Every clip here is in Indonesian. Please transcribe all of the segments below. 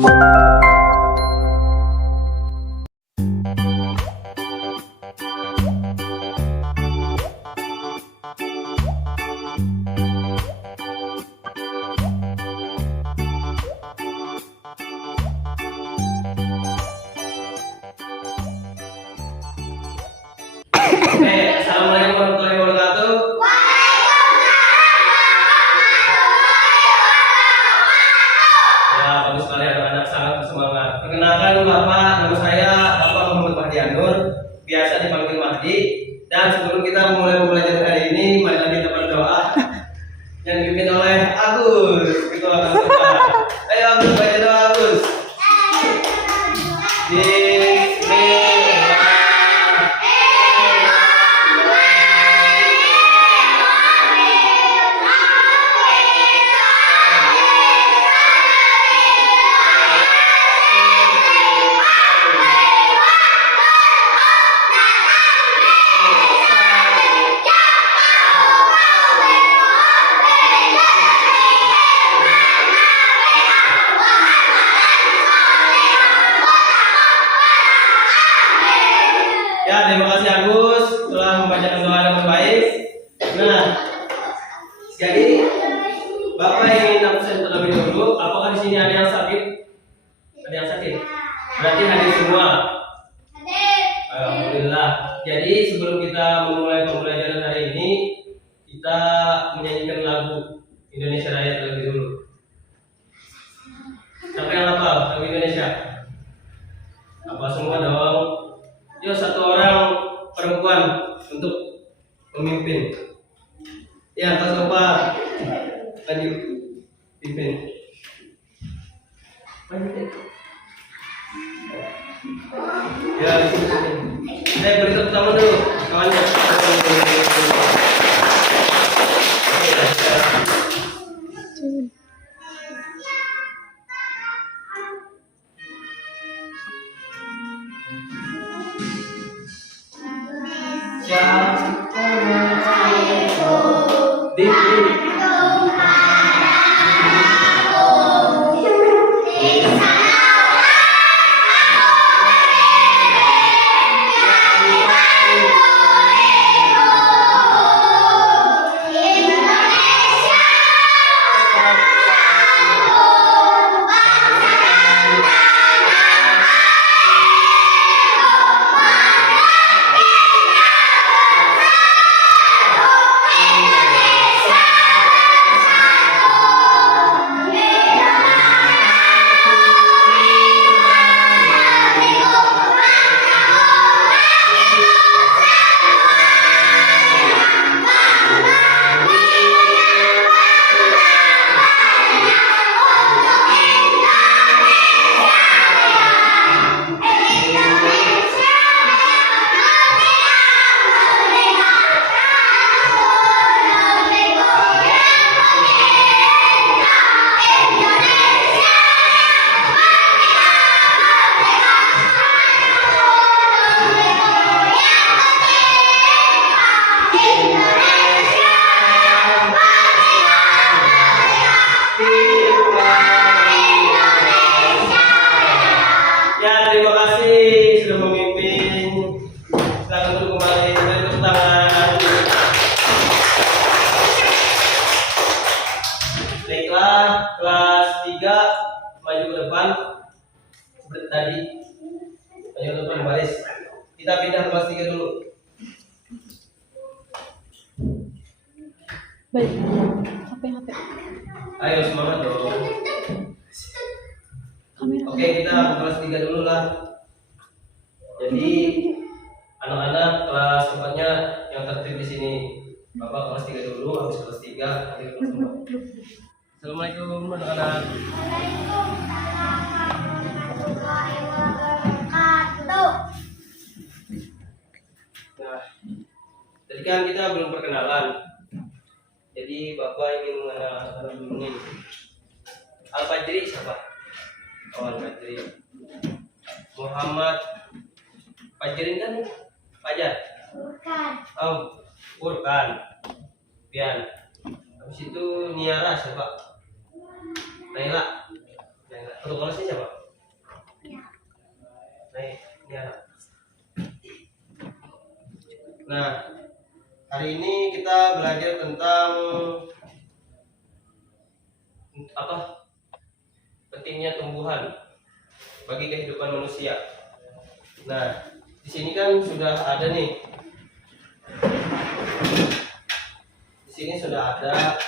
Oke, assalamualaikum warahmatullahi wabarakatuh. Ya, bagus sekali anak-anak, sangat bersemangat. Perkenalkan Bapak, nama saya Bapak Muhammad Mahdi Nur, biasa dipanggil Mahdi. Dan sebelum kita memulai pembelajaran hari ini, marilah kita berdoa yang dipimpin oleh Agus, Ketua Ketua. Ayo Agus, baca doa Agus. Ya, terima kasih Agus telah membacakan doa dengan baik. Nah, jadi Bapak ingin absen terlebih dahulu. Apakah di sini ada yang sakit? Ada yang sakit? Berarti hadir semua. Alhamdulillah. Jadi sebelum kita memulai pembelajaran hari ini, kita menyanyikan lagu Indonesia Raya terlebih dulu. Siapa yang hafal lagu Indonesia? Apa semua dong? Yuk, satu orang perempuan untuk memimpin. Ya, Kak Sofa, lanjut pimpin. Ya, saya beri tepuk tangan dulu kawannya. Ya, terima kasih sudah memimpin. Silakan duduk kembali, beri tepuk tangan. Baiklah, kelas 3 maju ke depan seperti tadi. Maju ke depan baris. Kita pindah kelas 3 dulu. Baik, HP. Ayo semangat dong. Kamera. Oke, kita kelas 3 dulu lah. Jadi anak-anak kelas 4-nya yang tertib di sini. Bapak kelas 3 dulu, habis kelas 3 nanti kelas 4. Assalamualaikum anak-anak. Nah, tadi kan kita belum perkenalan. Jadi Bapak ingin mengenal anak-anak dulu nih. Al-Fajri siapa? Oh, Al-Fajri. Muhammad Fajrin kan? Fajar? Bukan. Oh, Furkan. Pian. Habis itu Niara siapa? Naila. Protokolnya siapa? Nah, hari ini kita belajar tentang apa? Pentingnya tumbuhan bagi kehidupan manusia. Nah, di sini kan sudah ada nih. Di sini sudah ada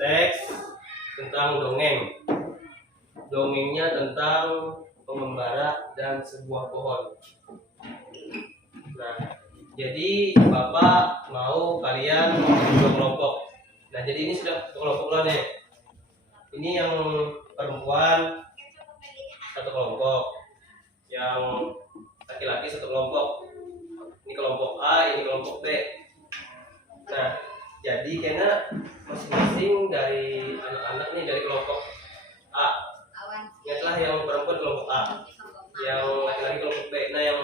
teks tentang dongeng. Dongengnya tentang pengembara dan sebuah pohon. Nah, jadi Bapak mau kalian dua kelompok. Nah, jadi ini sudah kelompok nih. Ini yang perempuan satu kelompok, yang laki-laki satu kelompok. Ini kelompok A, ini kelompok B. Nah, jadi karena masing-masing dari anak-anak nih dari kelompok A. Ingatlah yang perempuan kelompok A, yang laki-laki kelompok B. Nah, yang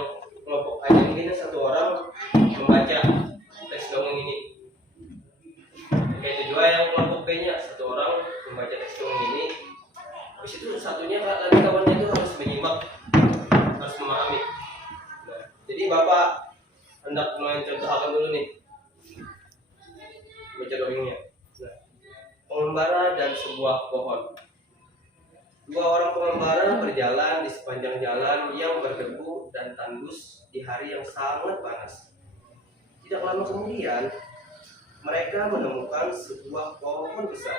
kelompok A ini satu orang membaca teks dongeng ini. Begitu juga yang kelompok B-nya, satu orang membaca teks dongeng ini. Habis itu satunya lagi kawannya itu harus menyimak, harus memahami. Nah, jadi Bapak hendak mencontohkan dulu nih baca dongengnya. Nah, pengembara dan sebuah pohon. Dua orang pengembara berjalan di sepanjang jalan yang berdebu dan tandus di hari yang sangat panas. Tidak lama kemudian, mereka menemukan sebuah pohon besar.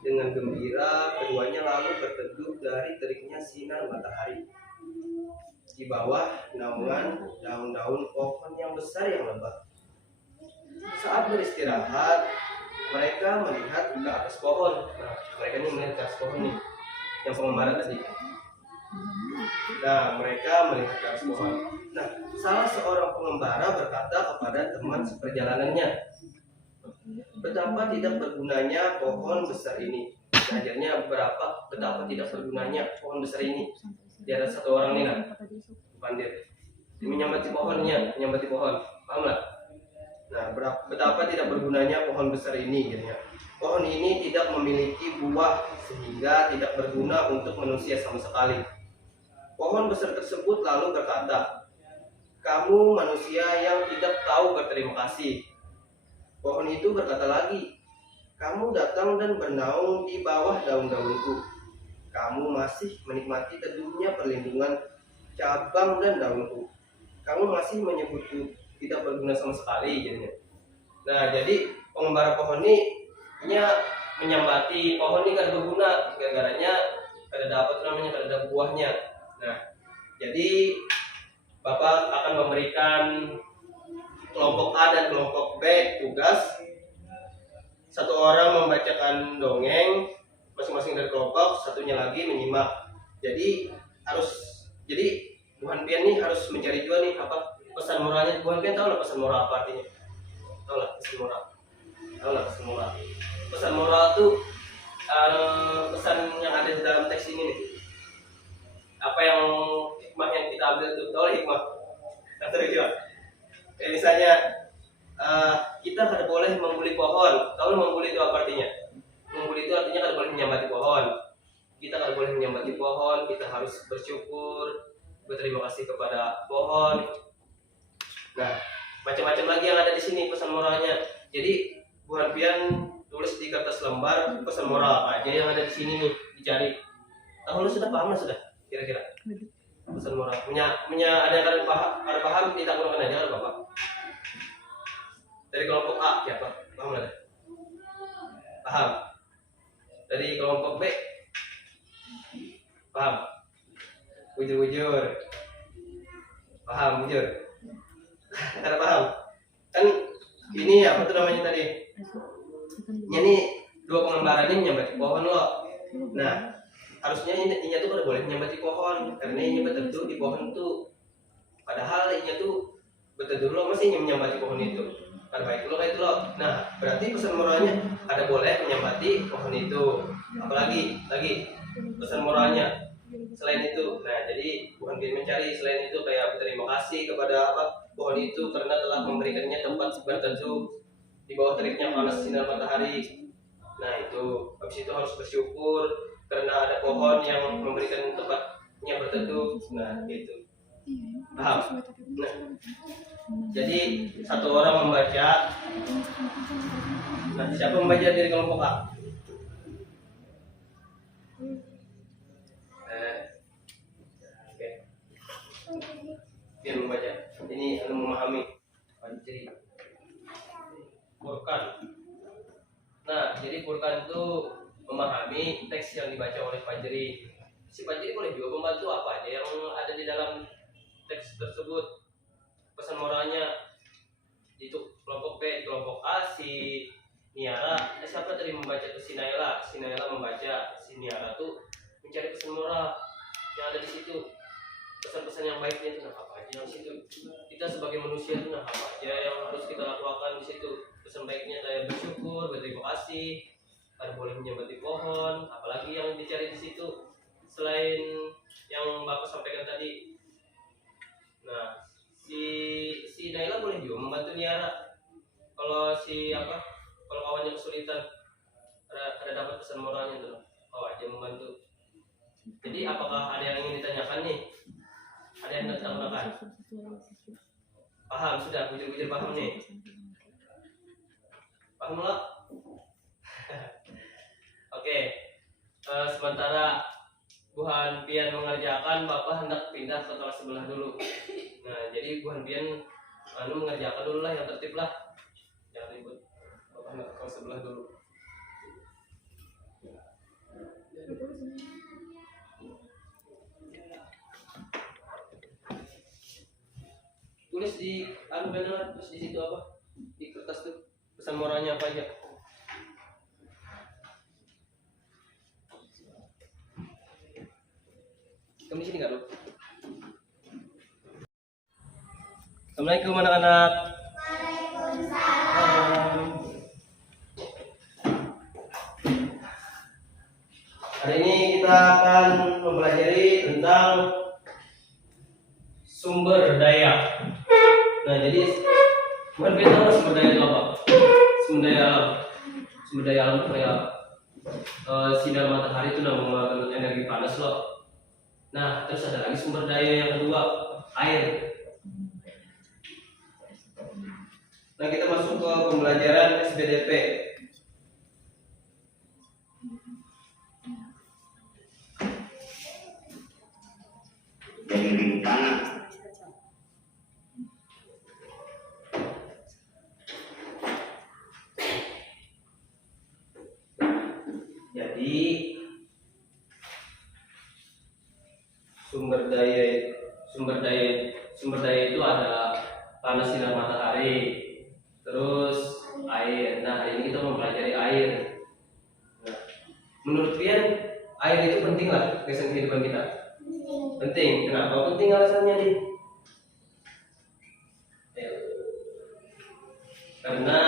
Dengan gembira, keduanya lalu berteduh dari teriknya sinar matahari. Di bawah naungan daun-daun pohon yang besar yang lebat. Saat beristirahat, mereka melihat ke atas pohon. Nah, mereka ini melihat ke atas pohon nih, yang pengembara tadi. Nah, mereka melihat ke atas pohon. Nah, salah seorang pengembara berkata kepada teman seperjalanannya, betapa tidak bergunanya pohon besar ini. Ajarnya betapa tidak bergunanya pohon besar ini. Dia ada satu orang nih, pandit. Dia menyambati pohonnya, menyambati pohon. Paham nggak? Nah, betapa tidak bergunanya pohon besar ini, gitu ya. Pohon ini tidak memiliki buah sehingga tidak berguna untuk manusia sama sekali. Pohon besar tersebut lalu berkata, kamu manusia yang tidak tahu berterima kasih. Pohon itu berkata lagi, kamu datang dan bernaung di bawah daun-daunku. Kamu masih menikmati teduhnya perlindungan cabang dan daunku. Kamu masih menyebutku tidak berguna sama sekali, jadinya. Nah, jadi pengembara pohon ini menyambati pohon ini kan berguna, gara-garanya kada dapat namanya, kada ada buahnya. Nah, jadi Bapak akan memberikan kelompok A dan kelompok B tugas. Satu orang membacakan dongeng masing-masing dari kelompok, satunya lagi menyimak. Jadi Buhan Pian nih harus mencari juga nih apa pesan moralnya. Buhan Pian tahu lah pesan moral apa artinya? Tahu lah pesan moral. Tahu lah pesan moral. Pesan moral tuh pesan yang ada di dalam teks ini nih. Apa yang hikmah yang kita ambil tuh, tahu lah hikmah? Tahu juga. Kayak misalnya kita kada boleh membuli pohon. Tahu membuli itu apa artinya? Membuli itu artinya kada boleh menyambati pohon. Kita kada boleh menyambati pohon. Kita harus bersyukur, berterima kasih kepada pohon. Nah, macam-macam lagi yang ada di sini pesan moralnya. Jadi Buhan Pian tulis di kertas lembar pesan moral apa aja yang ada di sini nih, dicari. Tahu lu sudah paham sudah? Kira-kira pesan moral. Ada yang paham kita kurangkan aja kalau Bapak. Dari kelompok A siapa? Paham nggak? Paham. Dari kelompok B paham. Bujur. Paham bujur. Ada paham. Kan ini apa tuh namanya tadi? Ini dua pengembara ini menyambati pohon loh. Nah, harusnya ini tuh kada boleh menyambati pohon karena ini betul di pohon tuh. Padahal ini tuh betul loh masih menyambati pohon itu. Kada baik lo kayak itu loh. Nah, berarti pesan moralnya kada boleh menyambati pohon itu. Apalagi pesan moralnya selain itu. Nah, jadi bukan dia mencari selain itu kayak berterima kasih kepada pohon itu karena telah memberikannya tempat berteduh di bawah teriknya panas sinar matahari. Nah, itu habis itu harus bersyukur karena ada pohon yang memberikan tempatnya berteduh. Nah, gitu. Paham? Nah, jadi satu orang membaca. Nah, siapa membaca dari kelompok A? Oke. Biar membaca. Ini anu memahami. Fajri. Furqan. Nah, jadi Furqan itu memahami teks yang dibaca oleh Fajri. Si Fajri boleh juga membantu apa aja yang ada di dalam teks tersebut. Pesan moralnya itu kelompok B, kelompok A si Niara. Siapa tadi membaca itu si Naila. Si Naila membaca, si Niara tuh mencari pesan moral yang ada di situ. Pesan-pesan yang baiknya itu apa aja yang di situ. Kita sebagai manusia itu apa aja yang harus kita lakukan di situ. Pesan baiknya kayak bersyukur, berterima kasih, ada boleh menyembati pohon, apalagi yang dicari di situ selain yang Bapak sampaikan tadi. Nah, si Naila boleh juga membantu Niara. Kalau kalau kawannya kesulitan ada dapat pesan moralnya tuh, aja membantu. Jadi apakah ada yang ingin ditanyakan nih? Ada yang tidak tanyakan? Paham sudah, bujur-bujur paham nih. Paham lah? Oke. Sementara Bu Hanpian mengerjakan, Bapak hendak pindah ke kelas sebelah dulu. Nah, jadi Bu Hanpian mengerjakan dulu lah yang tertib lah. Jangan ribut. Bapak hendak ke kelas sebelah dulu. Tulis di benar, terus di situ apa? Di kertas tuh pesan moralnya apa aja. Kamu di sini nggak, Dok? Assalamualaikum anak-anak. Waalaikumsalam. Hari ini kita akan mempelajari tentang sumber daya. Nah, jadi bukan kita tahu sumber daya itu apa? Sumber daya alam. Sumber daya alam itu kayak sinar matahari itu mengeluarkan energi panas loh. Nah, terus ada lagi sumber daya yang kedua, air. Nah, kita masuk ke pembelajaran SBDP. Jadi sumber daya itu ada panas sinar matahari, terus air. Nah, hari ini kita mempelajari air. Nah, menurut kalian air itu penting lah bagi kehidupan kita? Penting. Kenapa penting alasannya nih? Karena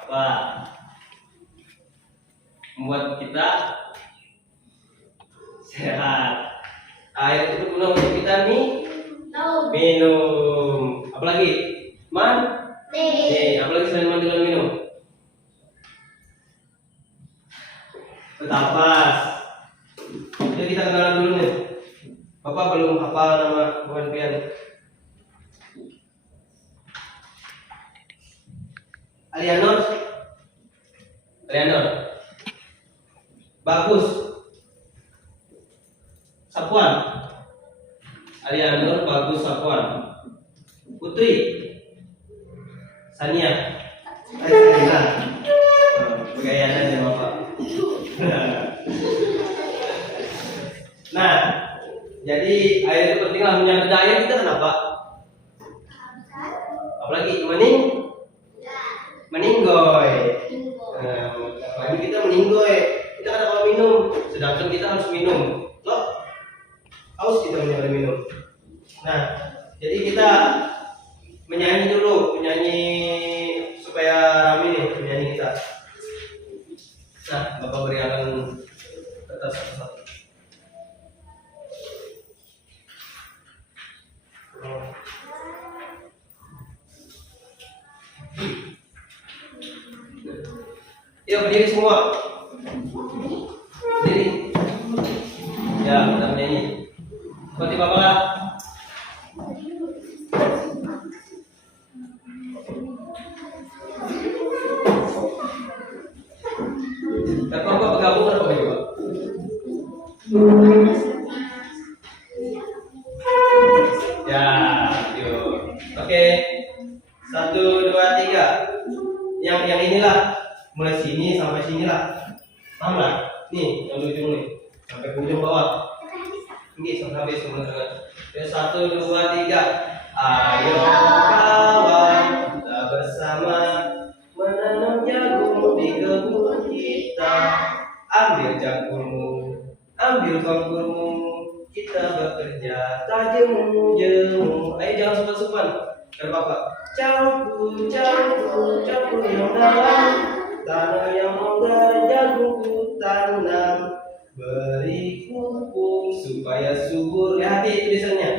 apa? Membuat kita sehat. Air itu berguna untuk kita minum. Apalagi? Mandi. Apalagi selain mandi dan minum? Bernapas. Jadi kita kenalan dulu nih. Bapak belum hafal nama Bu Hanpian. Alianor. Bagus. Sapuan. Alianor, Bagus, Sapuan. Putri. Sania. Sania. Begayaan ya Bapak. Nah, jadi air itu penting lah. Menyangkut air kita kenapa? Apalagi meninggoy. Apalagi kita meninggoy. Kita kan kalau minum, sedangkan kita harus minum. Loh, haus kita minum. Nah, jadi kita menyanyi dulu, supaya rame nih menyanyi kita. Nah, Bapak berikan kertas satu. Ya, berdiri semua. Berdiri. Ya, kita menyanyi. Seperti Bapak. Nih, yang ujung nih. Sampai ujung bawah. Ini sampai habis teman-teman. Ya, 1, 2, 3. Ayo kawan, kita bersama menanam jagung di kebun kita. Ambil jagungmu, ambil bangkurmu, kita bekerja tak jemu-jemu. Ayo jangan sopan-sopan. Kata bapak, campur, campur, campur yang dalam tanah yang longgar jagungku tanam. Beri pupuk supaya subur. Lihat itu tulisannya.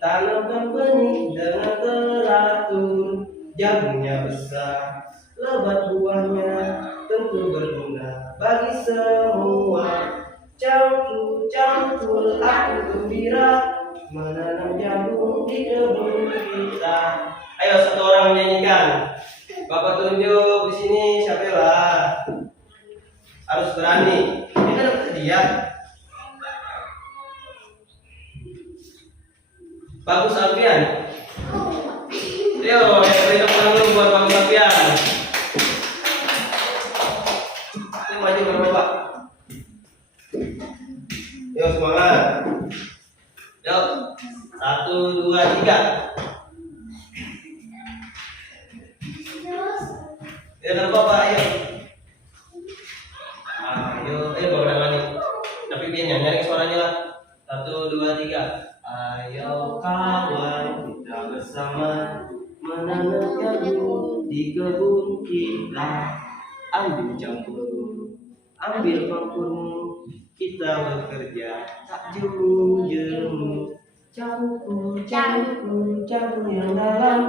Tanamkan benih dengan teratur. Jagungnya besar, lebat buahnya, tentu berguna bagi semua. Campur, campur, aku gembira menanam jagung di kebun kita. Ayo satu orang menyanyikan. Bapak tunjuk di sini siapa lah. Harus berani. Ini kan dapat hadiah. Bagus Alfian. Ayo, beri tepuk tangan dulu buat Bagus Alfian. Ini maju ke Bapak. Yo semangat. Yo, 1, 2, 3. Ya kan Bapak, ayo. Ayo bawa tangan nih. Tapi biar nyanyi suaranya lah. 1, 2, 3. Ayo kawan, kita bersama menanam jagung di kebun kita. Ambil campur, ambil bangkurmu, kita bekerja tak jemu-jemu. Campur, campur, campur yang dalam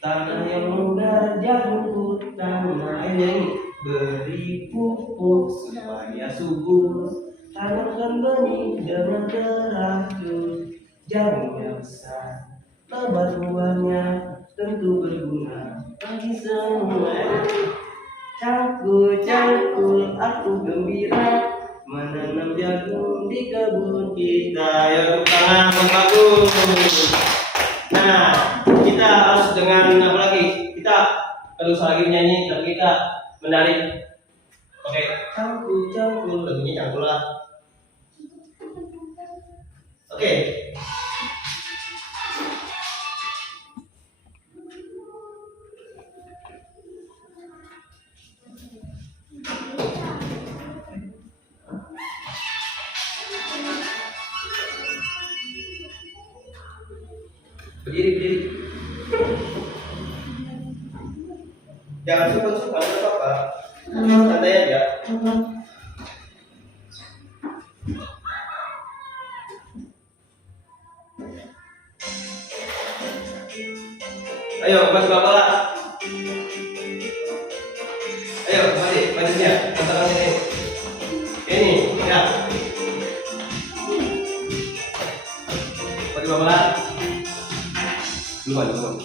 tanah yang longgar jagungku tanam. Ayo nyanyi. Beri pupuk supaya subur, tanamkan benih dengan teratur. Jagungnya besar, lebat buahnya, tentu berguna bagi semua. Cangkul, cangkul, aku gembira menanam jagung di kebun kita. Ya, tepuk tangan buat bagus. Nah, kita harus dengan apa lagi? Kita terus lagi nyanyi dan kita menarik. Oke, cangkul, cangkul, lagunya cangkul lah. Oke. Berdiri, berdiri. Jangan suka-suka, nggak apa-apa. Santai aja. Ayo, bantu bapak. Ayo, mari, bajunya, tantangan ini. Ini, ya. Bantu bapak. Duluan, duluan.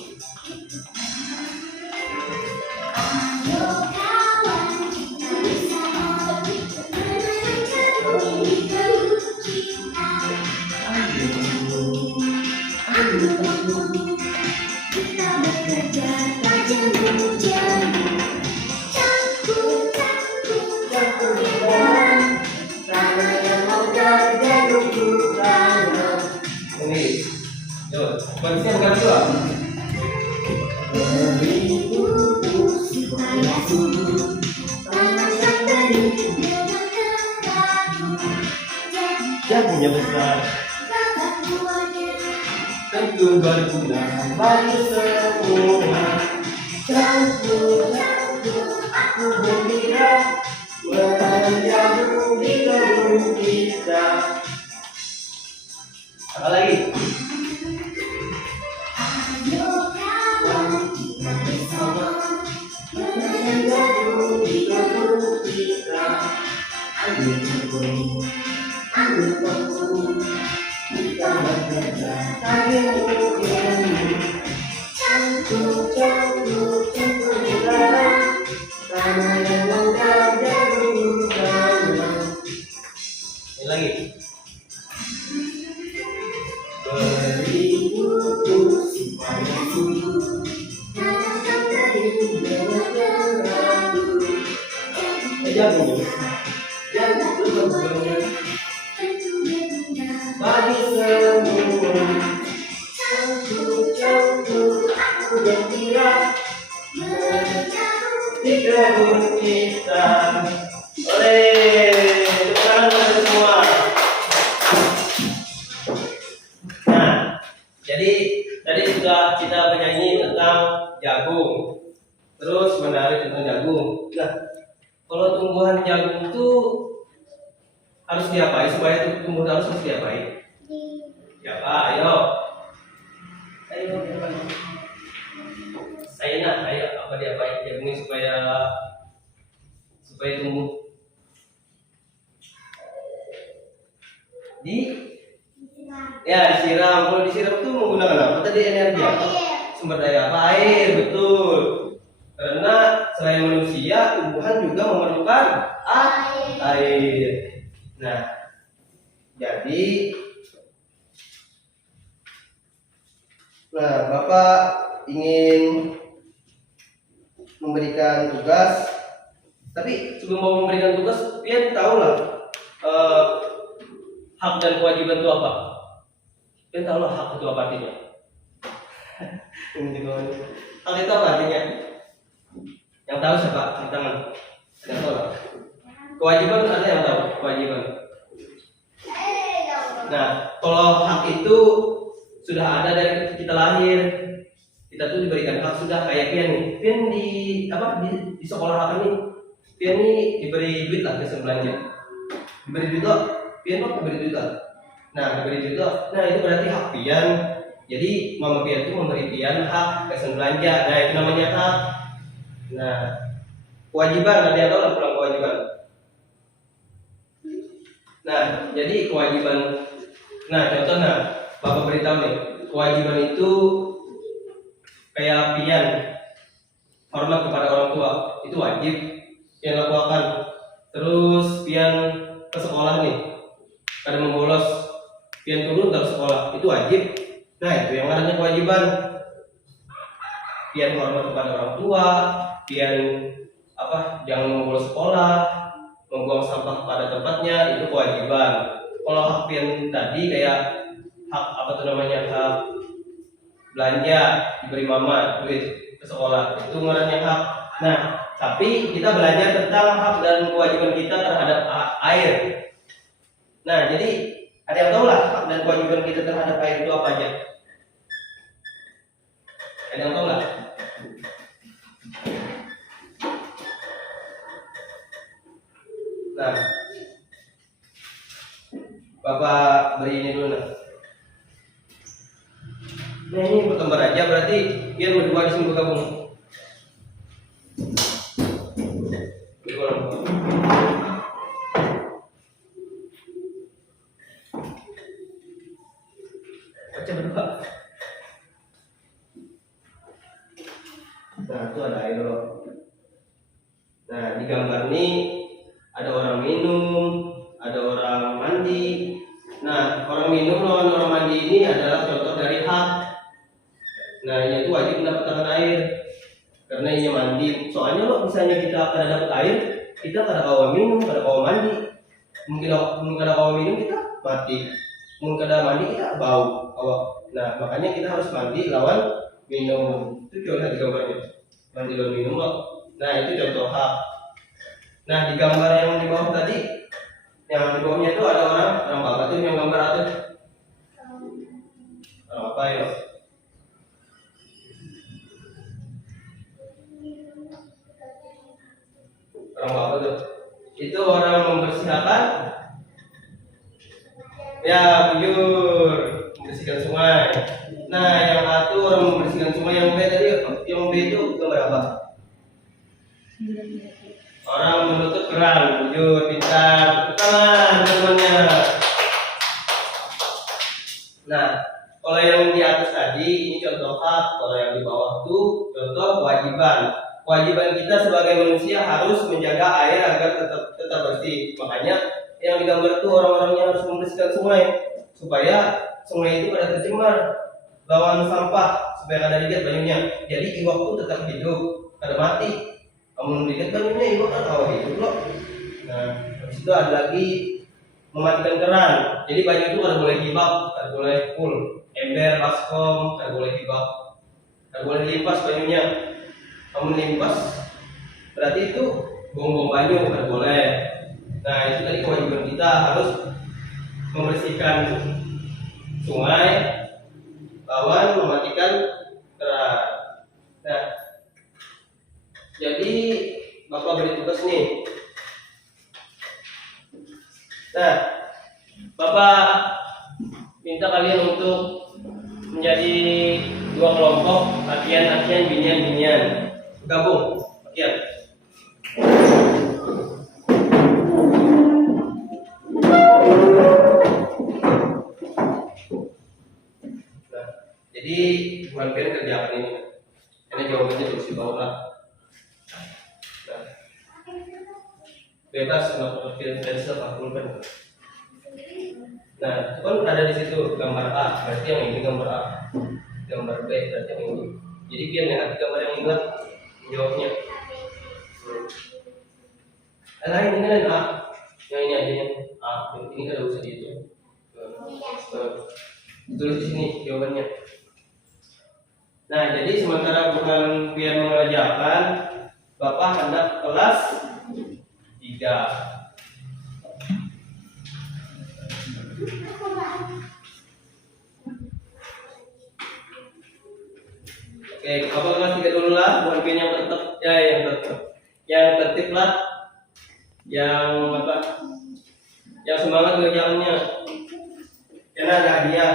Ini, yo, bagusnya bukan dua. Jagungnya besar, tentu berguna bagi semua. Campur, campur, aku gembira menanam jagung di kebun kita. Apa lagi? Ayo kawan, kita bersama menanam jagung di kebun kita. Ambil jagung, ambil bangku, kita bekerja tak jemu-jemu. Campur, campur, campur di dalam tanah yang longgar jagung tanam. Ini lagi. Beri pupuk supaya subur, tanamkan benih dengan teratur. Jagungnya besar, jagung diapain supaya tumbuh terus harus diapain? Ya Pak, ayo. Ayo. Saya ayo apa diapain? Jagungnya supaya tumbuh. Disiram. Kalau disiram itu menggunakan apa tadi, energi apa? Sumber daya apa? Air, betul. Karena selain manusia, tumbuhan juga memerlukan air. Nah, jadi Bapak ingin memberikan tugas, tapi sebelum mau memberikan tugas, pian tahu lah hak dan kewajiban itu apa? Pian tahu lah hak itu apa artinya? Hak itu apa artinya? Yang tahu siapa? Angkat tangan. Yang tahu lah. Kewajiban ada yang tahu kewajiban. Nah, kalau hak itu sudah ada dari kita lahir, kita tuh diberikan hak sudah kayak pian nih. Pian di sekolah apa nih? Pian nih diberi duit lah biasa belanja. Diberi duit loh. Pian kok diberi duit lah. Nah, diberi duit loh. Nah, itu berarti hak pian. Jadi mama pian itu memberi pian hak kesan belanja. Nah, itu namanya hak. Nah, kewajiban ada yang tahu lah pulang kewajiban. Nah, jadi kewajiban. Nah, contohnya Bapak beritahu nih, kewajiban itu kayak pian hormat kepada orang tua, itu wajib pian lakukan. Terus pian ke sekolah nih, kada membolos, pian turun dari sekolah, itu wajib. Nah, itu yang namanya kewajiban. Pian hormat kepada orang tua, pian jangan membolos sekolah, membuang sampah pada tempatnya, itu kewajiban. Kalau hak pian tadi kayak hak hak belanja, diberi mama duit ke sekolah, itu ngarannya hak. Nah, tapi kita belajar tentang hak dan kewajiban kita terhadap air. Nah, jadi ada yang tahu lah hak dan kewajiban kita terhadap air itu apa aja? Ada yang tahu lah? Nah, Bapak beri ini dulu nah. Nah, ini bergambar aja berarti biar berdua di sini bergabung. Baca berdua. Nah, itu ada air loh. Nah, di gambar ini ada orang minum, ada orang mandi. Nah, orang minum lawan orang mandi ini adalah contoh dari hak. Nah, ini itu wajib mendapatkan air karena ini mandi. Soalnya loh, misalnya kita akan dapat air, kita kada kawa minum, kada kawa mandi. Mungkin kada kawa minum kita mati. Mungkin kada mandi kita bau. Nah, makanya kita harus mandi lawan minum. Itu contoh di gambarnya. Mandi lawan minum loh. Nah, itu contoh hak. Nah, di gambar yang di bawah tadi, yang di bawahnya itu ada orang bapak tuh yang gambar ada. Orang apa ya? Orang apa tuh? Itu orang membersihkan. Ya, bujur, membersihkan sungai. Nah, yang A itu orang membersihkan sungai, yang B tadi, yang B itu gambar apa? Orang menutup keran, bujur, pintar, tangan temannya. Nah, kalau yang di atas tadi ini contoh hak, kalau yang di bawah itu contoh kewajiban. Kewajiban kita sebagai manusia harus menjaga air agar tetap bersih. Makanya yang digambar itu orang-orangnya harus membersihkan sungai supaya sungai itu tidak tercemar lawan sampah, supaya kada dilihat banyunya. Jadi iwak itu tetap hidup, kada mati. Kamu dilihat banyunya iwak kan awal hidup loh. Nah, habis itu ada lagi mematikan keran. Jadi banyu itu kada boleh hibak, kada boleh full. Ember, baskom, kada boleh hibak, kada boleh limpas banyunya. Kamu limpas berarti itu buang-buang banyu, kada boleh. Nah, itu tadi kewajiban kita harus membersihkan sungai lawan mematikan keran. Nah, jadi Bapak beri tugas nih. Nah, Bapak minta kalian untuk menjadi dua kelompok, latihan-latihan, binian-binian. Gabung, latihan. Nah, jadi kalian kerjakan ini. Ini jawabannya terus di bawah lah. Nah, bebas melakukan filter apapun. Nah, itu kan ada di situ gambar A, berarti yang ini gambar A. Gambar B berarti yang ini. Jadi biar lihat gambar yang ini lah jawabnya. Lain ini kan A, yang ini aja yang A. Ini kan ada usah di itu. Tulis di sini jawabannya. Nah, jadi sementara bukan biar mengerjakan, Bapak hendak kelas 3. Oke, Bapak kelas 3 dulu lah, bukan yang tetap, ya yang tertib lah, yang apa, yang semangat kerjaannya, karena ada hadiah.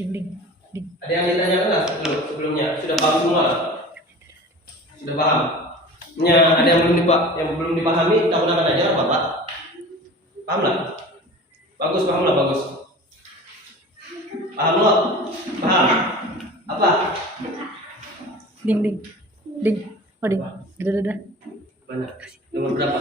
Ding. Ada yang ditanyakan nggak sebelumnya? Sudah paham semua? Sudah paham? Ada yang belum dipahami, tak gunakan aja apa Pak? Paham lah? Bagus, paham lah, bagus. Paham lo? Paham? Apa? Ding. Oh, ding. Dadah. Mana? Nomor berapa?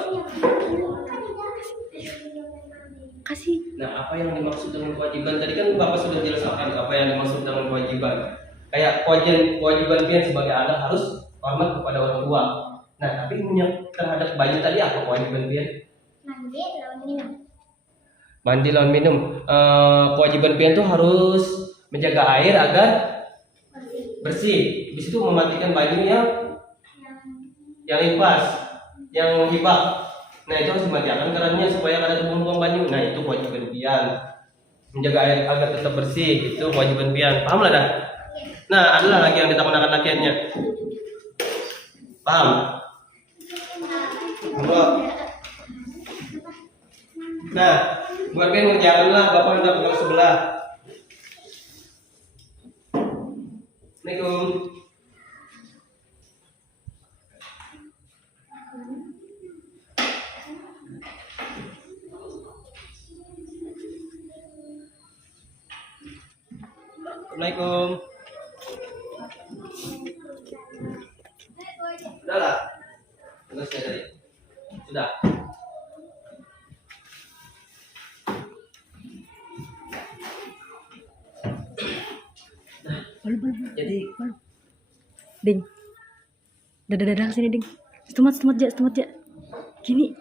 Kasih. Nah, apa yang dimaksud dengan kewajiban? Tadi kan Bapak sudah jelaskan apa yang dimaksud dengan kewajiban. Kayak kewajiban pian sebagai anak harus hormat kepada orang tua. Nah, tapi terhadap bayi tadi apa kewajiban pian? Mandi lawan minum. Kewajiban pian itu harus menjaga air agar bersih. Di situ mematikan bayi yang lipas, yang hibak. Nah, itu harus dimatikan kerannya supaya kada terbuang banyu. Nah, itu kewajiban pian. Menjaga air agar tetap bersih, itu kewajiban pian. Paham lah dah? Nah, adalah lagi yang kita gunakan latihannya. Paham? Nah, buat pian ngerjakan lah, Bapak minta pegang sebelah. Assalamualaikum. Assalamualaikum. Sudah lah. Tugasnya tadi. Sudah. Jadi Ding. Dadah sini, Ding. Setumat ja. Gini.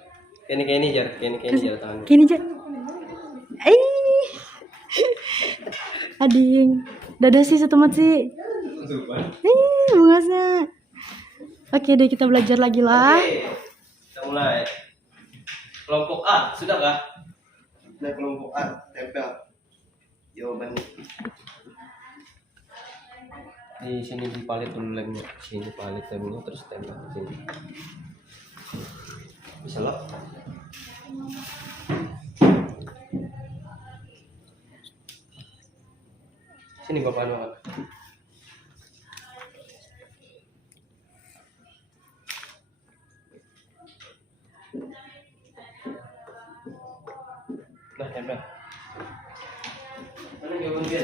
Kini jar tangan. Gini ja. Ading. Dadah sih setumat sih. Bungasnya. Oke deh, kita belajar lagi lah. Oke, kita mulai. Kelompok A, sudah kah? Nah, kelompok A, tempel jawabannya. Di sini dipalit dulu lemnya, sini palit lemnya terus tempel di sini. Bisa loh. Sini Bapak Anwar. Nah, tempel. Mana jawaban dia?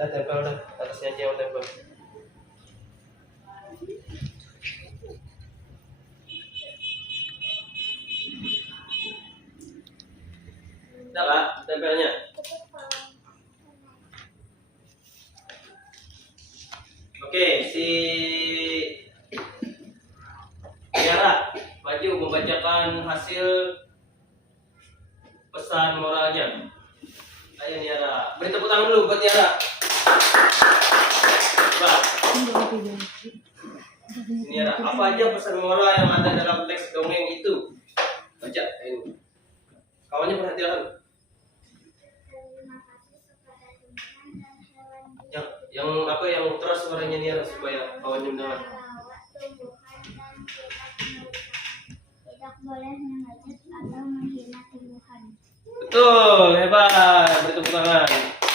Dah tempel dah, atasnya aja yang tempel. Dah Kak, tempelnya. Oke, si bacakan hasil pesan moralnya. Ayo Niara, beri tepuk tangan dulu buat Niara. Coba, Niara, apa aja pesan moral yang ada dalam teks dongeng itu? Baca ini. Kawannya perhatikan. Yang apa yang keras suaranya Niara supaya kawannya mendengar. Tidak boleh mengejek atau menghina tumbuhan. Betul, hebat. Beri tepuk tangan.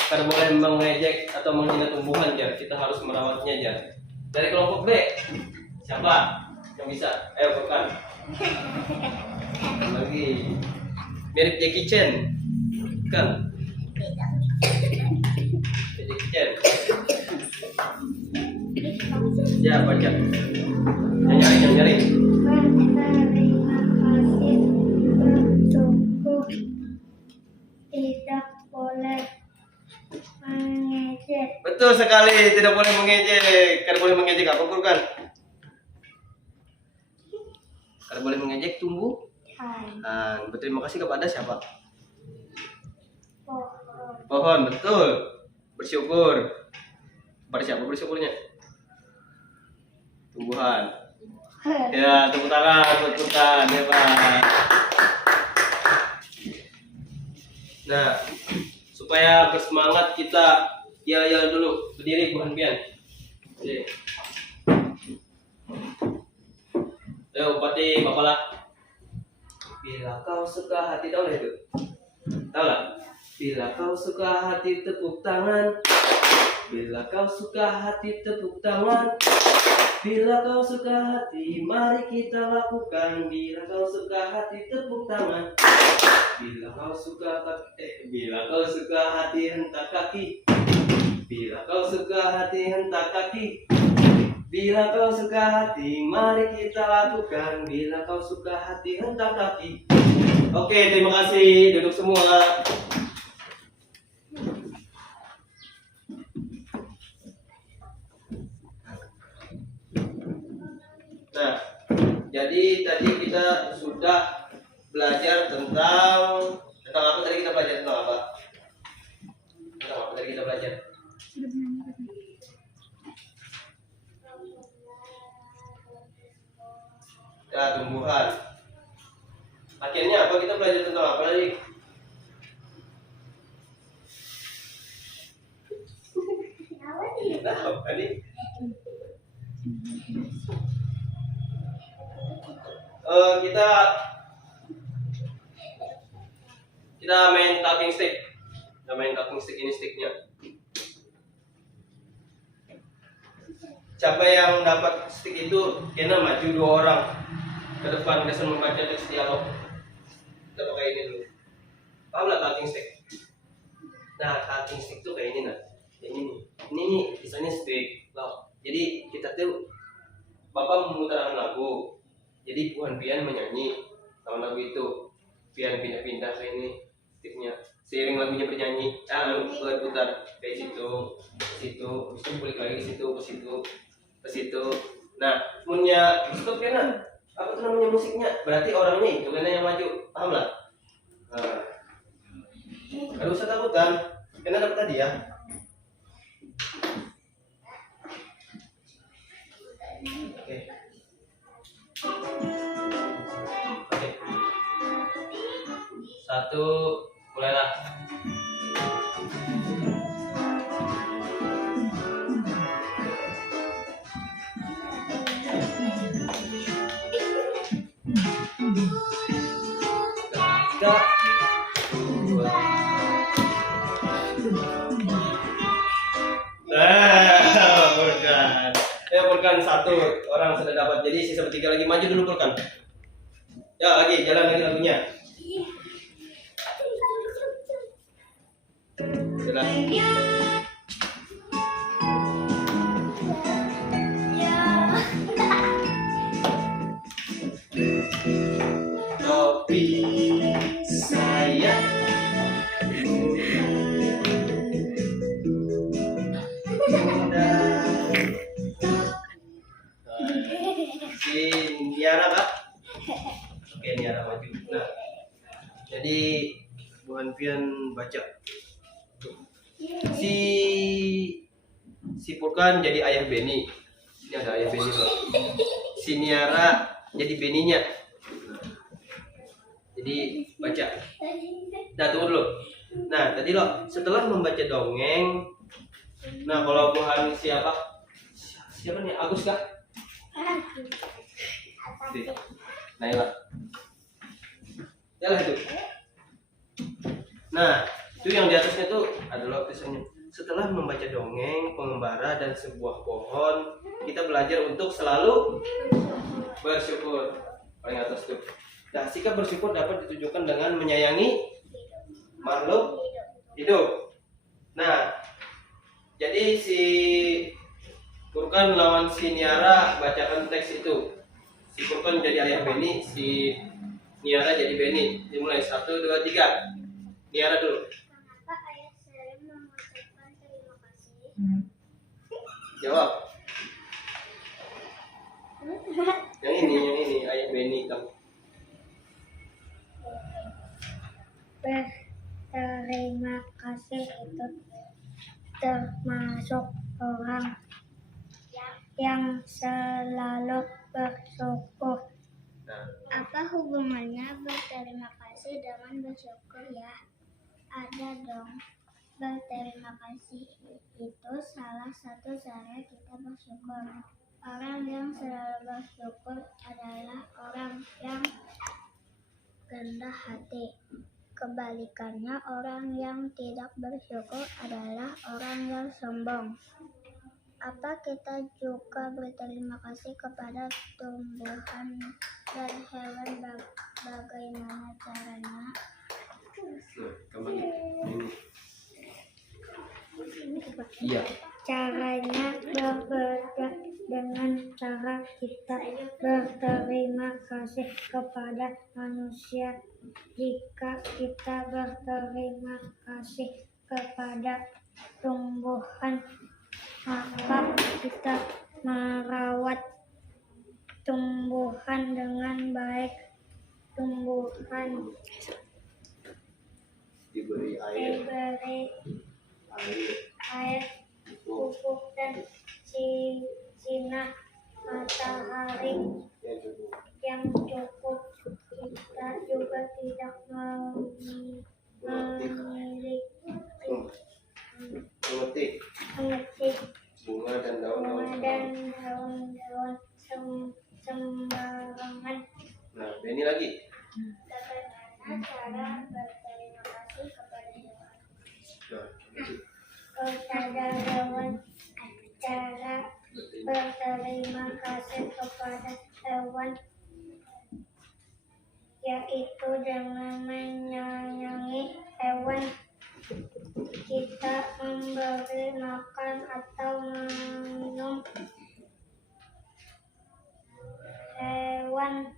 Karena boleh mengejek atau menghina tumbuhan, Jar. Kita harus merawatnya, Jar. Dari kelompok B, siapa yang bisa? Ayo, Furkan. Lagi. Mirip Jackie Chan. Kan? Jackie Chan. Ya, baca. Yang nyari. Berterima kasih untukku. Tidak boleh mengejek. Betul sekali, tidak boleh mengejek. Karena boleh mengejek apa, Furkan? Karena boleh mengejek tumbuh. Berterima kasih kepada siapa? Pohon. Pohon, betul. Bersyukur. Pada siapa bersyukurnya? Tumbuhan. Ya, tepuk tangan buat Furkan, hebat. Nah, supaya bersemangat kita yel-yel dulu. Berdiri, Bu Hanpian. Berdiri. Ayo, Bupati, Bapalah. Bila kau suka hati, tahu lah itu? Tahu lah? Bila kau suka hati, tepuk tangan. Bila kau suka hati, tepuk tangan. Bila kau suka hati, mari kita lakukan. Bila kau suka hati, tepuk tangan. Bila kau suka hati, hentak kaki. Bila kau suka hati, hentak kaki. Bila kau suka hati, mari kita lakukan. Bila kau suka hati, hentak kaki. Oke, terima kasih. Duduk semua. Nah, jadi tadi kita sudah belajar tentang apa tadi kita belajar tentang apa? Tentang apa tadi kita belajar? Ya, tumbuhan. Akhirnya apa kita belajar tentang apa lagi? Nah, apa nih? Kita main talking stick. Kita main talking stick, ini sticknya. Siapa yang dapat stick itu kena maju 2 orang ke depan kesan membaca teks dialog. Kita pakai ini dulu. Paham lah talking stick? Nah, talking stick tuh kayak ini nah. Ini nih. Ini nih misalnya stick. Loh. Jadi kita tuh Bapak memutarkan lagu. Jadi Bu Hanpian menyanyi sama lagu itu. Pian pindah-pindah ke ini sticknya. Seiring lagunya bernyanyi, berputar dari situ, ke situ, terus balik lagi ke situ, ke situ, ke situ. Nah, punya stop kan? Apa tuh namanya musiknya? Berarti orangnya itu kan yang maju, paham lah? Nah, kalau usah takutan, kena dapat tadi ya. Oke. Oke. 1, mulailah. Furkan. Furkan 1 orang sudah dapat. Jadi sisa 3 lagi, maju dulu Furkan. Ya lagi, jalan lagi lagunya. Sudah. Topi saya. Si Niara Kak. Oke, Niara maju. Nah, jadi Bu Hanfian baca. Tuh. Si Furkan jadi ayah Beni. Ini ada ayah Beni loh. Si Niara jadi Beninya. Jadi baca. Nah, tunggu dulu. Nah, tadi loh setelah membaca dongeng. Nah, kalau Bu Han siapa? Siapa nih? Agus kah? Naila. Yalah itu. Nah, itu yang di atasnya tuh adalah tulisannya. Setelah membaca dongeng, pengembara dan sebuah pohon, kita belajar untuk selalu bersyukur. Paling atas tuh. Nah, sikap bersyukur dapat ditunjukkan dengan menyayangi makhluk hidup. Nah, jadi si Furkan melawan si Niara bacakan teks itu. Si Furkan jadi ayah Beni, si Niara jadi Beni. Dimulai 1, 2, 3. Niara dulu. Kenapa ayah sering mengucapkan terima kasih? Jawab. Yang ini ayah Beni kamu. Berterima kasih itu termasuk orang yang selalu bersyukur. Nah, Apa hubungannya berterima kasih dengan bersyukur ya? Ada dong. Berterima kasih itu salah satu cara kita bersyukur. Orang yang selalu bersyukur adalah orang yang rendah hati. Kebalikannya, orang yang tidak bersyukur adalah orang yang sombong. Apa kita juga berterima kasih kepada tumbuhan dan hewan? Bagaimana caranya? kembali. Iya. Caranya berbeda dengan cara kita berterima kasih kepada manusia. Jika kita berterima kasih kepada tumbuhan, maka kita merawat tumbuhan dengan baik. Tumbuhan Diberi air, diberi air, pupuk dan sinar matahari yang cukup. yang cukup. Kita juga tidak memiliki Memetik bunga dan bunga daun-daun. dan daun-daun sembarangan. Nah, Beni lagi. Bagaimana cara berterima kasih kepada hewan? Nah, Kepada hewan, cara berterima kasih kepada hewan yaitu dengan menyayangi hewan. Kita memberi makan atau minum hewan.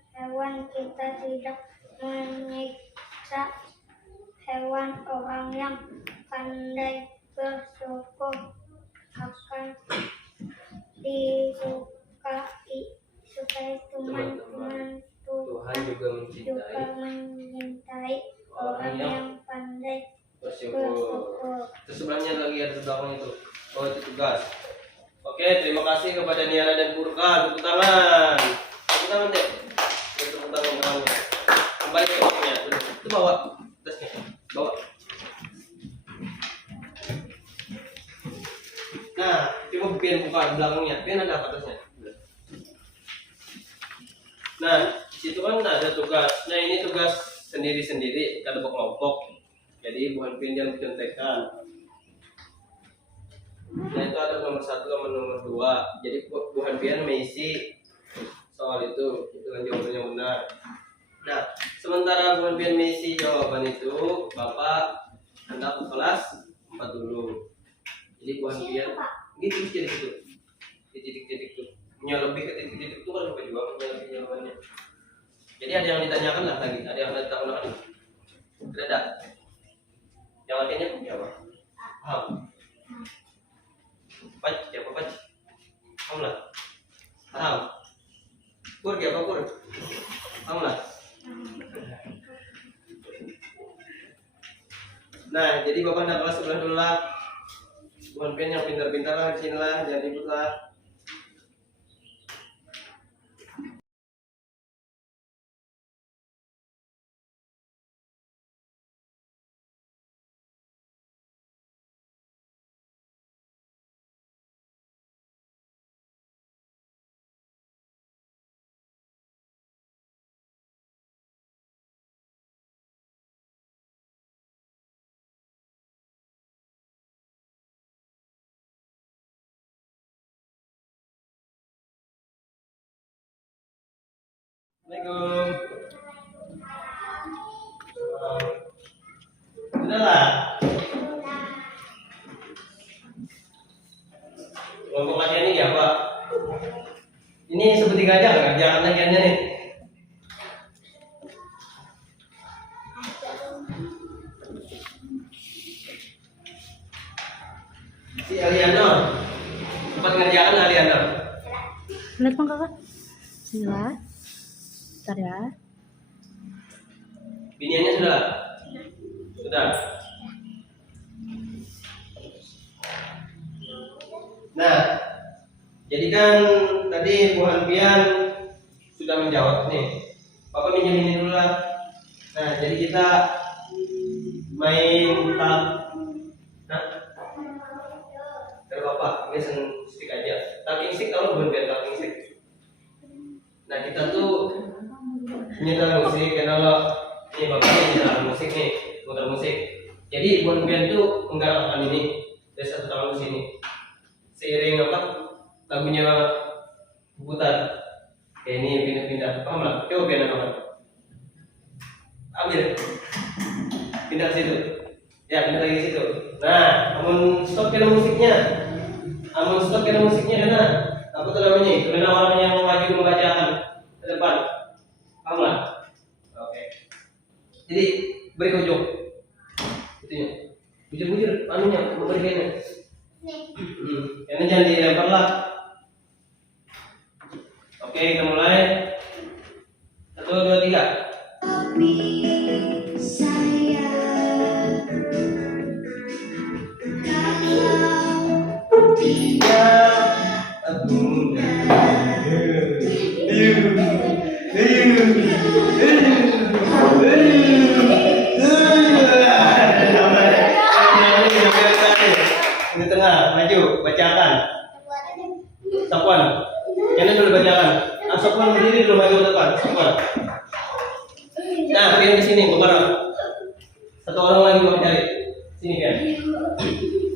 Kita tidak menyiksa hewan. Orang yang pandai bersyukur akan disukai teman-teman. Tuhan juga Juga mencintai orang yang pandai bersyukur. bersyukur. Terus sebelahnya lagi ada di belakang itu. Oh, itu tugas. Oke, terima kasih kepada Niara dan Furkan. Tepuk tangan. Tepuk tangan deh. Tepuk tangan tangannya. Kembali ke sini ya. Itu bawa tasnya. Bawa. Nah, coba Pian buka belakangnya. Pian ada apa tasnya? Nah, di situ kan ada tugas. Nah, ini tugas sendiri-sendiri, kita kelompok. Jadi Bu Hanfian yang dicontekan. Nah, itu ada nomor 1 sama nomor 2. Jadi Bu Hanfian mengisi soal itu kan jawaban yang benar. Nah, sementara Bu Hanfian mengisi jawaban itu, Bapak hendak ke kelas 4 dulu. Jadi Bu Hanfian gitu jadi gitu. Di titik-titik tuh. Punya lebih ke titik-titik itu kan juga punya lebih jawabannya. Jadi ada yang ditanyakan lah lagi, ada yang ditanyakan lagi. Ada. Yang akhirnya punya apa? Paham? Pac, siapa Pac? Paham lah? Paham? Pur, siapa Pur? Paham lah? Nah, jadi Bapak anda kelas sebelah dulu lah. Bukan pian yang pintar-pintar lah di sini lah, jangan ribut lah. Assalamualaikum. Sudah lah. Kelompok latihan ini apa? Ini seperti gajah nggak? Jangan latihannya nih. Si Aliano, sempat ngerjakan Aliano. Lihat bang kakak. Sini lah. Bentar ya. Biniannya sudah? Sudah. Nah, jadi kan tadi Bu Hanfian sudah menjawab nih. Bapak minjem ini dulu lah. Nah, jadi kita main tap. Nah, dari Bapak, ini stick aja. Talking stick tahu bukan talking stick. Nah, kita tuh nyetel musik kan, kalau ini Bapak nyetel musik nih, putar musik. Jadi Bu Hanfian tuh menggerakkan ini dari satu tangan ke sini. Seiring apa lagunya putar kayak ini pindah-pindah, paham lah? Coba pindah kawan, ambil pindah ke situ, ya pindah lagi ke situ. Nah, amun stop kena musiknya, karena apa tuh namanya? Karena orang yang maju membacakan ke depan, paham lah? Oke. Jadi beri ujung, itunya, bujur anunya, memberikannya. Karena jangan dilempar lah. Oke, kita mulai. 1, 2, 3. Tapi saya kalau tidak Di tengah, maju, bacakan. Sopwan, ini dulu bacakan. Sopwan berdiri dulu, maju ke depan. Sopwan. Nah, kalian ke sini, Bapak. Satu orang lagi mau cari. Sini kan.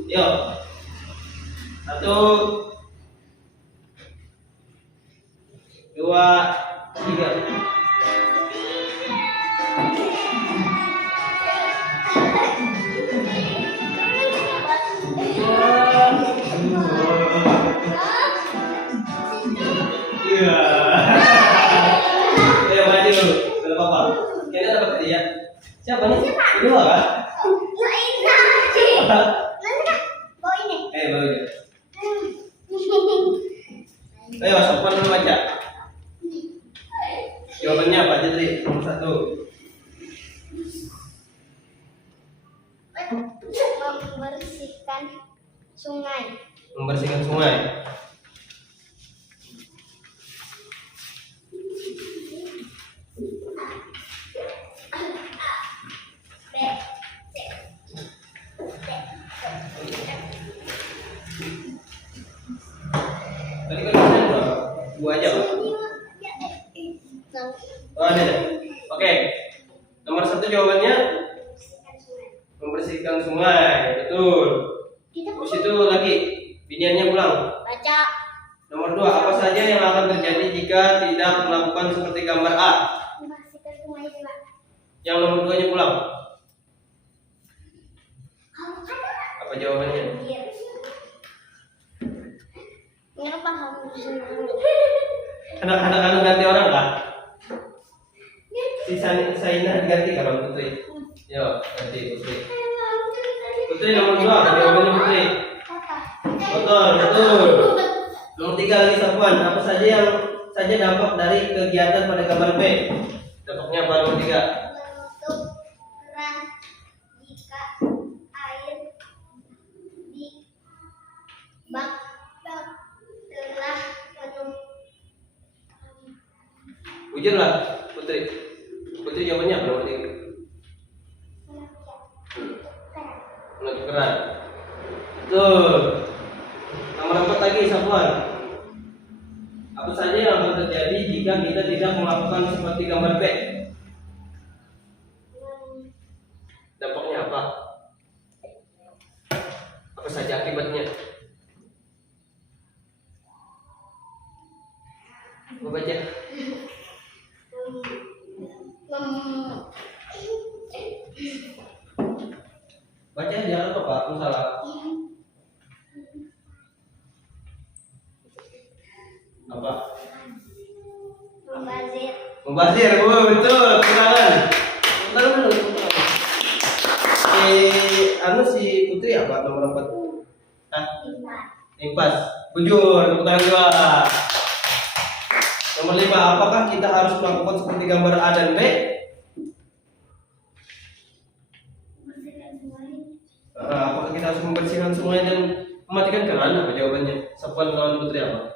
Yuk. 1, 2, 3. Iya. Ya maju dulu, kalau Papa. Kayaknya dapat hadiah. Siapa nih? Kedua kan? Baru ya. Ayo Sopwan dulu baca. Jawabannya apa jadi? Nomor 1. membersihkan sungai. Membersihkan sungai. Tadi kan ada dua aja Pak. Oh, ada. Oke. Nomor 1 jawabannya membersihkan sungai. Betul. Terus itu lagi biniannya pulang. Baca. Nomor 2, apa saja yang akan terjadi jika tidak melakukan seperti gambar A? Membersihkan sungai juga. Yang nomor 2-nya pulang. Apa jawabannya? Kenapa kamu senang? Anak-anak ganti orang kah? Si Saina diganti kalau Putri. Yo, ganti Putri. Putri nomor 2, apa jawabannya Putri? Betul. Nomor 3 lagi Sopwan, apa saja yang dampak dari kegiatan pada gambar B? Contohnya apa nomor 3? Menutup keran jika air di bak telah penuh. Bujurlah Putri. Putri jawabannya apa nomor 3? Menutup keran. Betul. Nomor 4 lagi Safwan. Apa saja yang akan terjadi jika kita tidak melakukan seperti gambar B? Dampaknya apa? Apa saja akibatnya? Coba baca. Baca jangan lupa Pak, salah. Apa? Membazir. Membazir, oh, betul, tangan. Tangan dulu. Anu si Putri apa nomor 4? Hah? Impas. Bujur, tepuk tangan dua. Nomor 5, apakah kita harus melakukan seperti gambar A dan B? Apakah kita harus membersihkan sungai dan mematikan keran? Apa jawabannya? Safwan lawan Putri apa?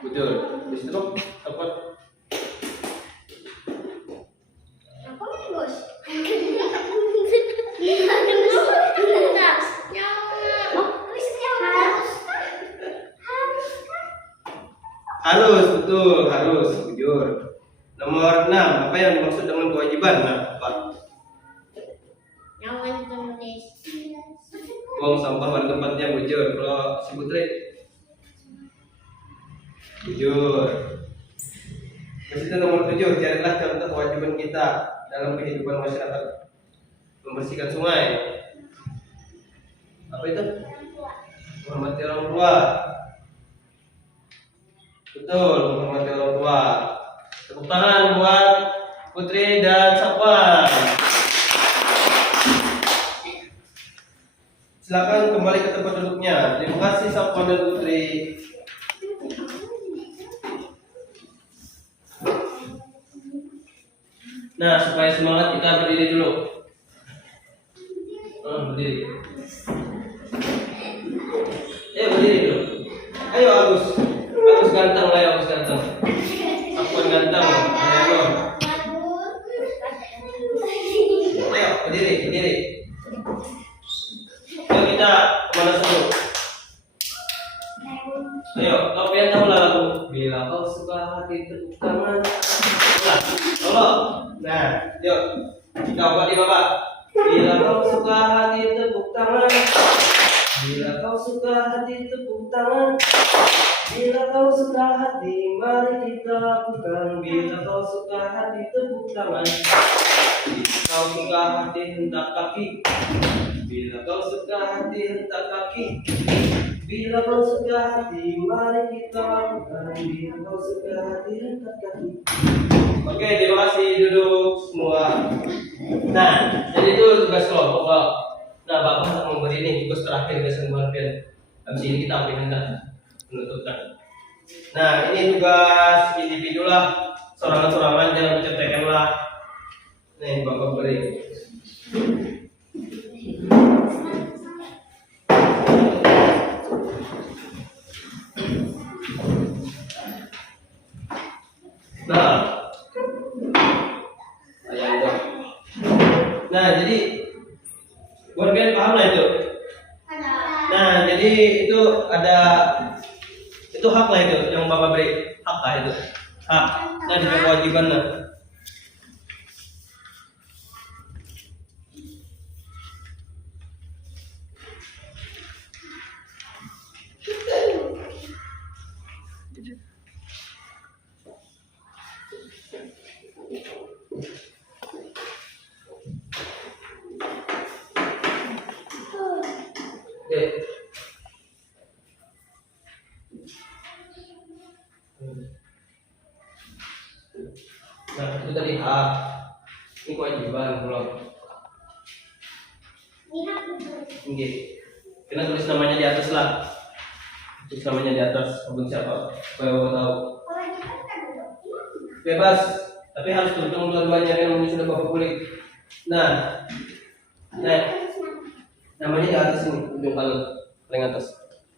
Bujur. Habis itu Safwan. Apa nih bos? Harus, betul, harus, bujur. Nomor 6, apa yang dimaksud dengan kewajiban? Nah, apa? Nyawan penulis. Buang sampah pada tempatnya, bujur. Kalau si Putri, bujur. Terus itu nomor 7, carilah contoh kewajiban kita dalam kehidupan masyarakat. Membersihkan sungai. Apa itu? Menghormati orang tua. Betul, menghormati orang tua. Tepuk tangan buat Putri dan Safwan. Silakan kembali ke tempat duduknya. Terima kasih Safwan dan Putri. Nah, supaya semangat kita berdiri dulu. Berdiri. Berdiri dulu. Ayo Agus. Agus ganteng lah, Agus ganteng. Safwan ganteng. Ayo. Ayo, berdiri, berdiri. Ayo kita kemana dulu? Ayo, kau pengen tahu lagu Bila Kau Suka Hati Tepuk Tangan. Tolong. Nah, yuk. Kita buat di Bapak. Bila kau suka hati tepuk tangan. Bila kau suka hati tepuk tangan. Bila kau suka hati mari kita lakukan. Bila kau suka hati tepuk tangan. Bila kau suka hati hentak kaki. Bila kau suka hati hentak kaki. Bila kau suka hati mari kita lakukan. Bila kau suka hati hentak kaki. Oke, terima kasih, duduk semua. Nah, jadi itu tugas kelompok. Nah, Bapak akan memberi ini tugas terakhir ke semua kalian. Habis ini kita ambil hendak menutupkan. Nah, ini tugas individu lah, sorangan-sorangan jangan mencetekan lah. Nih, Bapak beri. Nah, jadi buat kalian paham lah itu. Nah, jadi itu ada itu hak lah itu yang Bapak beri, hak lah itu. Hak. Nah, juga kewajiban lah. Oke. Nah, itu tadi hak. Ini kewajiban belum. Ini hak betul. Oke. Kita tulis namanya di atas lah. Terus namanya di atas akun siapa? Supaya Bapak tahu. Kewajiban kan dulu. Bebas, tapi harus tuntun dua-duanya yang sudah Bapak kulik. Nah, namanya di atas ini, ujung paling atas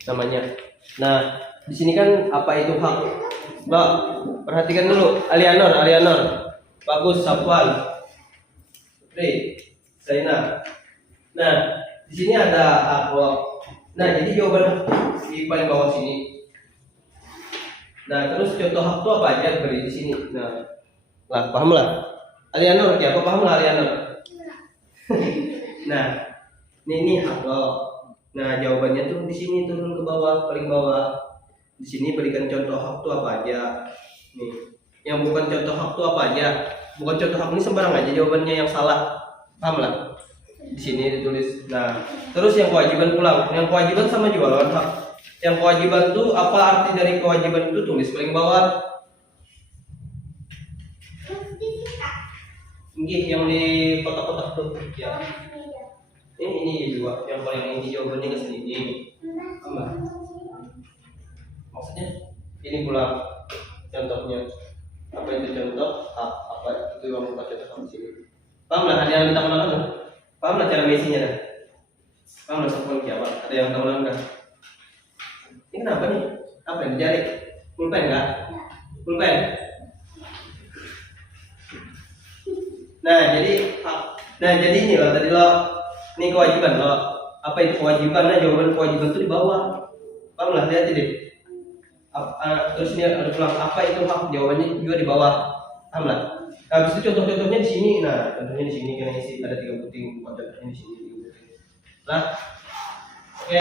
namanya. Nah, di sini kan apa itu hak? Mbak, perhatikan dulu. Alianor, bagus, Safwan, Putri, Zainab. Nah, di sini ada hak. Nah, jadi jawaban di paling bawah sini. Nah, terus contoh hak itu apa aja beri di sini. Nah, paham lah. Alianor, siapa paham lah Alianor? Nah, ini hak lo. Nah, jawabannya tuh di sini turun ke bawah, paling bawah. Di sini berikan contoh hak itu apa aja. Nih, yang bukan contoh hak itu apa aja. Bukan contoh hak ini sembarang aja jawabannya yang salah. Paham lah? Di sini ditulis. Nah, terus yang kewajiban pulang. Yang kewajiban sama juga lawan hak. Yang kewajiban tuh apa arti dari kewajiban itu tulis paling bawah. Ini yang di kotak-kotak tuh. Ya. Ini juga yang paling ini jawabannya ke sini. Sama. Maksudnya ini pulang contohnya. Apa itu contoh? Apa itu yang bukan contoh sama sini. Paham lah? Ada yang minta ulangan kan? Paham lah cara misinya dah? Paham lah soal siapa? Ada yang minta ulangan kan? Ini kenapa nih? Apa yang dicari? Pulpen enggak? Pulpen? Nah jadi ini loh tadi lo ini kewajiban lo. Apa itu kewajiban? Nah jawaban kewajiban itu di bawah. Paham lah? Lihat deh. Terus ini ada pulang apa itu hak? Jawabannya juga di bawah. Paham lah? Habis itu contoh-contohnya di sini. Nah, contohnya di sini karena isi ada 3 puting. Contohnya di sini. Nah, oke,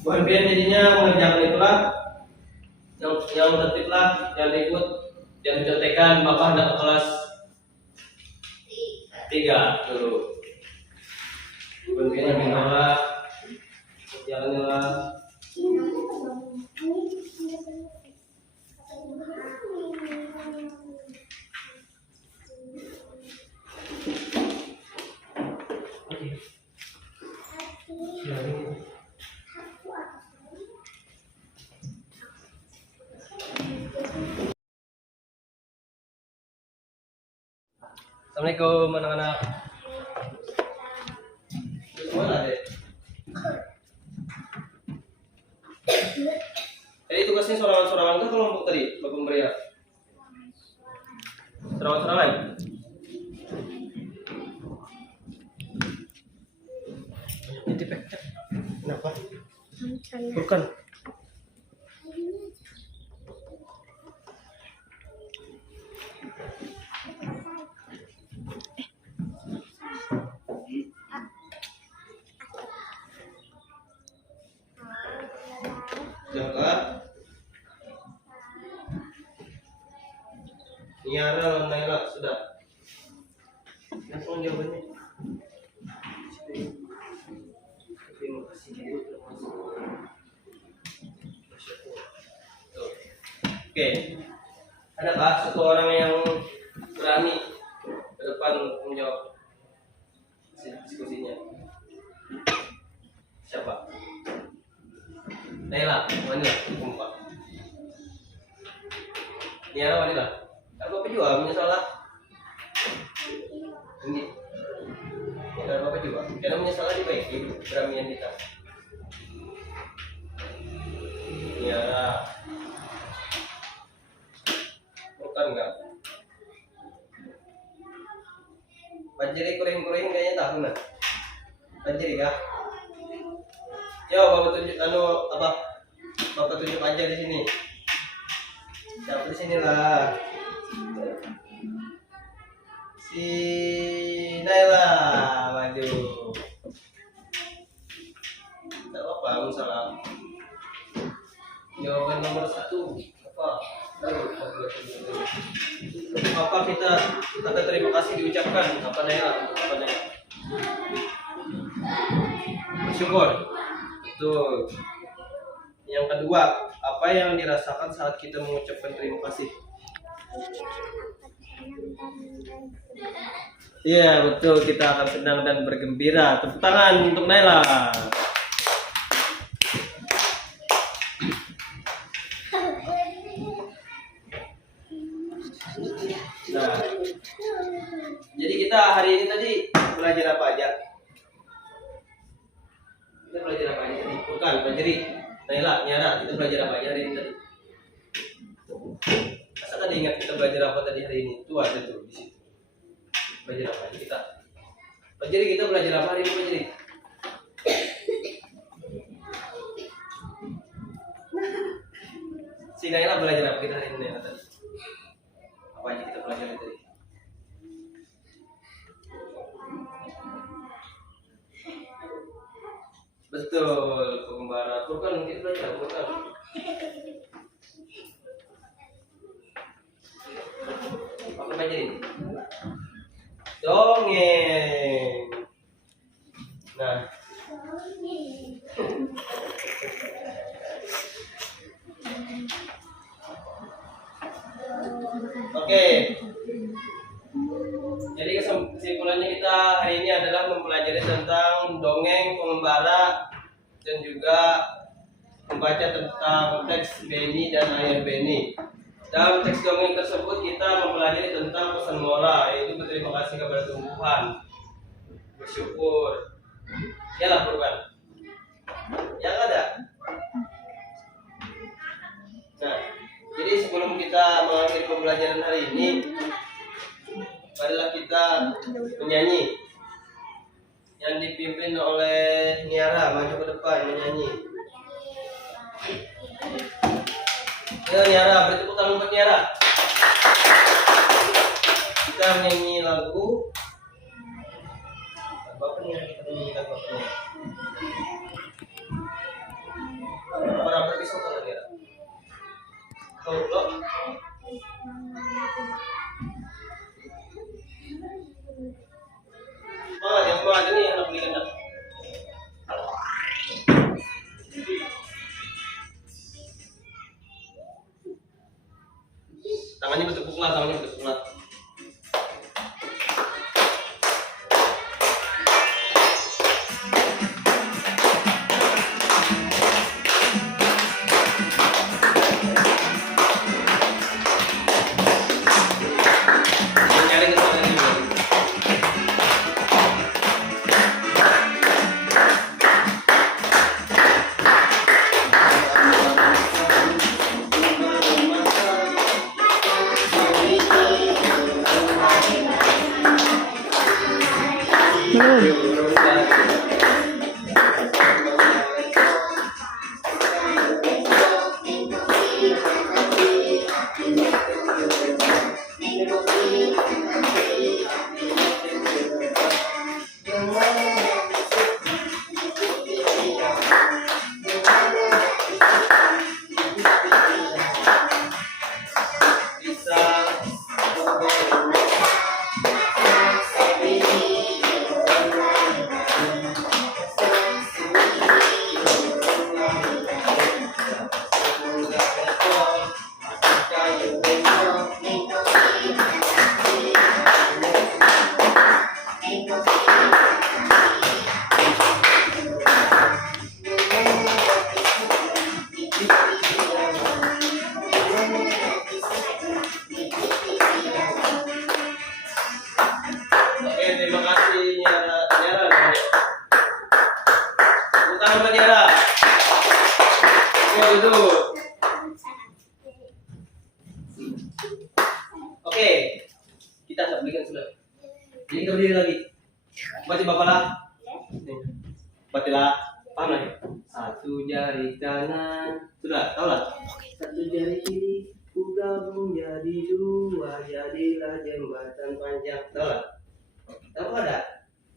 bukan pian jadinya mengerjakan itulah yang tertib lah, yang ikut, yang dicontekan. Bapak hendak ke kelas 3 dulu. Bukan pian yang menolak, jalannya lah. Assalamualaikum anak-anak. Mana deh? Jadi tugasnya sorangan-sorangan kan kelompok tadi, Bapak memberi ya? Sorangan-sorangan? Kenapa? Bukan. Jaga. Niara Naila sudah. Langsung jawabannya. Terima kasih. Oke. Adakah satu orang yang berani ke depan menjawab diskusinya? Siapa? Naila, Wanila, Kumpa. Niara, Wanila. Kan Bapak juga punya salah. Ini. Kan Bapak juga. Karena punya salah dibaiki beramian kita. Niara. Bukan enggak? Panjiri kuring-kuring kayaknya tahu nggak? Panjiri kah? Yo, Bapak tunjuk Bapak tunjuk aja di sini. Siapa di sini lah? Si Naila, maju. Tidak apa-apa, salah. Jawaban nomor 1 apa? Apa kita kata terima kasih diucapkan? Apa Naila? Apa Naila? Bersyukur. Betul. Yang kedua, apa yang dirasakan saat kita mengucapkan terima kasih? Iya, betul. Kita akan senang dan bergembira. Tepuk tangan untuk Naila. kita hari ini tadi belajar apa aja? Kita belajar apa aja tadi? Bukan, pelajari. Naila, Niara, kita belajar apa aja hari ini tadi? Masa tadi ingat kita belajar apa tadi hari ini? Itu ada tuh di situ. Belajar apa aja kita? Pelajari, kita belajar apa hari ini pelajari? Si Naila belajar apa kita hari ini Naila tadi? Apa aja kita pelajari tadi? Betul, pengembara Furkan mungkin belajar Furkan. Apa pelajari? Dongeng. Nah, oke. Jadi kesimpulannya kita hari ini adalah mempelajari tentang dongeng pengembara dan juga membaca tentang teks Beni dan Ayah Beni. Dalam teks dongeng tersebut kita mempelajari tentang pesan moral, yaitu berterima kasih kepada Tuhan, bersyukur. Ya laporkan. Yang ada. Nah, jadi sebelum kita mengakhiri pembelajaran hari ini, marilah kita menyanyi yang dipimpin oleh Niara. Maju ke depan menyanyi. Ya Niara, beri tepuk tangan buat Niara. Kita menyanyi lagu apa nih yang kita menyanyi lagu apa nih? Orang berpisah kalau Niara. Kau lo. Semangat ya, semangat ini anak beli kandang. Tangannya bertepuklah, tangannya bertepuklah. Menyaring tangan ini. Belum. Oke, terima kasih Niara. Tepuk tangan buat Niara. Oke, duduk. Oke, kita berikan sudah. Jadi kita berdiri lagi. Baca Bapak lah. Bacalah. Paham lagi? Satu jari kanan. Sudah, tahu lah. Satu jari kiri. Ku gabung jadi dua. Jadilah jembatan panjang. Tahu lah. Tahu ada?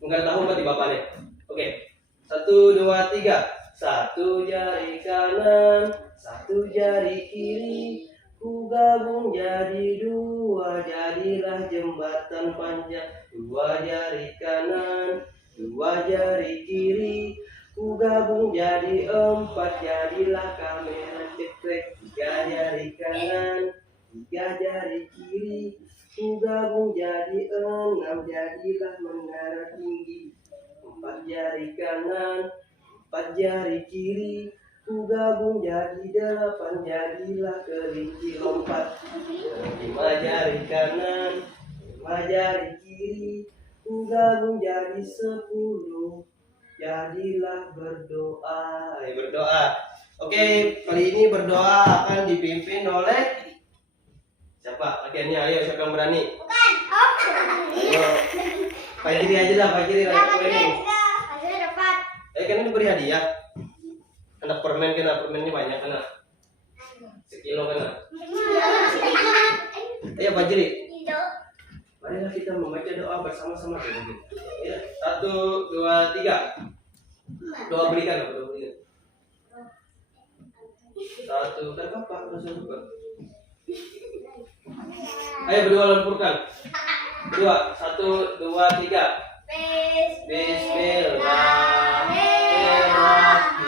Enggak tahu berarti bapaknya. Oke. 1, 2, 3. Satu jari kanan, satu jari kiri. Ku gabung jadi dua, jadilah jembatan panjang. Dua jari kanan, dua jari kiri. Ku gabung jadi 4, jadilah kamera cekrek. 3 jari kanan, 3 jari kiri. Ku gabung jadi 6, jadilah menara tinggi. 4 jari kanan, 4 jari kiri. Ku gabung jadi 8, jadilah kelinci lompat. 5 jari kanan, 5 jari kiri. ku gabung jadi 10. Jadilah berdoa. Berdoa. Oke, kali ini berdoa akan dipimpin oleh siapa? Latihannya, ayo siapa yang berani? Bukan. Ayo. Fajri aja lah, Fajri lagi ini. Hasilnya dapat. Kan ini beri hadiah. Anak permen kena, permennya banyak kena. Sekilo kena. Ayo Fajri. Marilah kita membaca doa bersama-sama dulu. Ya, 1, 2, 3. Doa berikan, doa berikan. 1, kan apa? Langsung buka. Ayo berdua lampurkan. 2, 1, 2, 3. Bismillahirrahmanirrahim.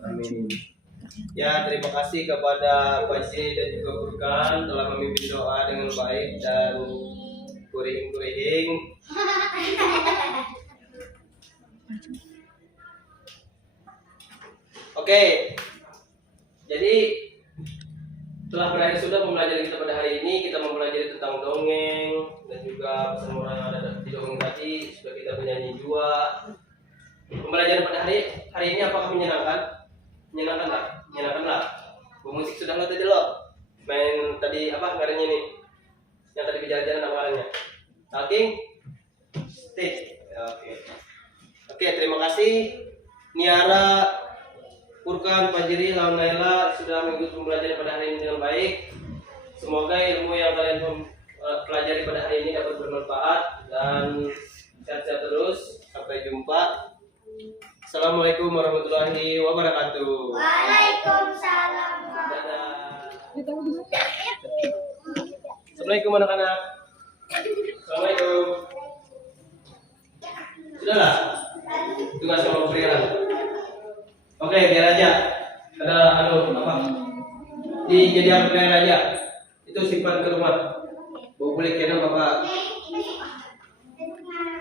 Amin. Ya, terima kasih kepada Fajri dan juga Furkan telah memimpin doa dengan baik dan kurihing-kurihing. Oke, jadi telah berakhir sudah pembelajaran kita pada hari ini. Kita mempelajari tentang dongeng dan juga pesan moral yang ada di dongeng tadi. Sudah kita bernyanyi juga. Pembelajaran pada hari ini apakah menyenangkan? Menyenangkan lah, menyenangkan lah. Musik sudah nggak tadi lo? Main tadi apa ngarannya nih? Yang tadi bicara-bicara apa ngarannya? Talking stick. Oke, terima kasih Niara, Furkan, Fajri, Lawan Naila sudah mengikuti pembelajaran pada hari ini dengan baik. Semoga ilmu yang kalian pelajari pada hari ini dapat bermanfaat dan sehat-sehat terus. Sampai jumpa. Assalamualaikum warahmatullahi wabarakatuh. Waalaikumsalam. Dadah. Assalamualaikum anak-anak. Assalamualaikum. Sudahlah. Tugas yang mau berikan. Oke, biar aja. Ada apa? Jadi apa biar aja. Itu simpan ke rumah. Bawa balik kena bapak.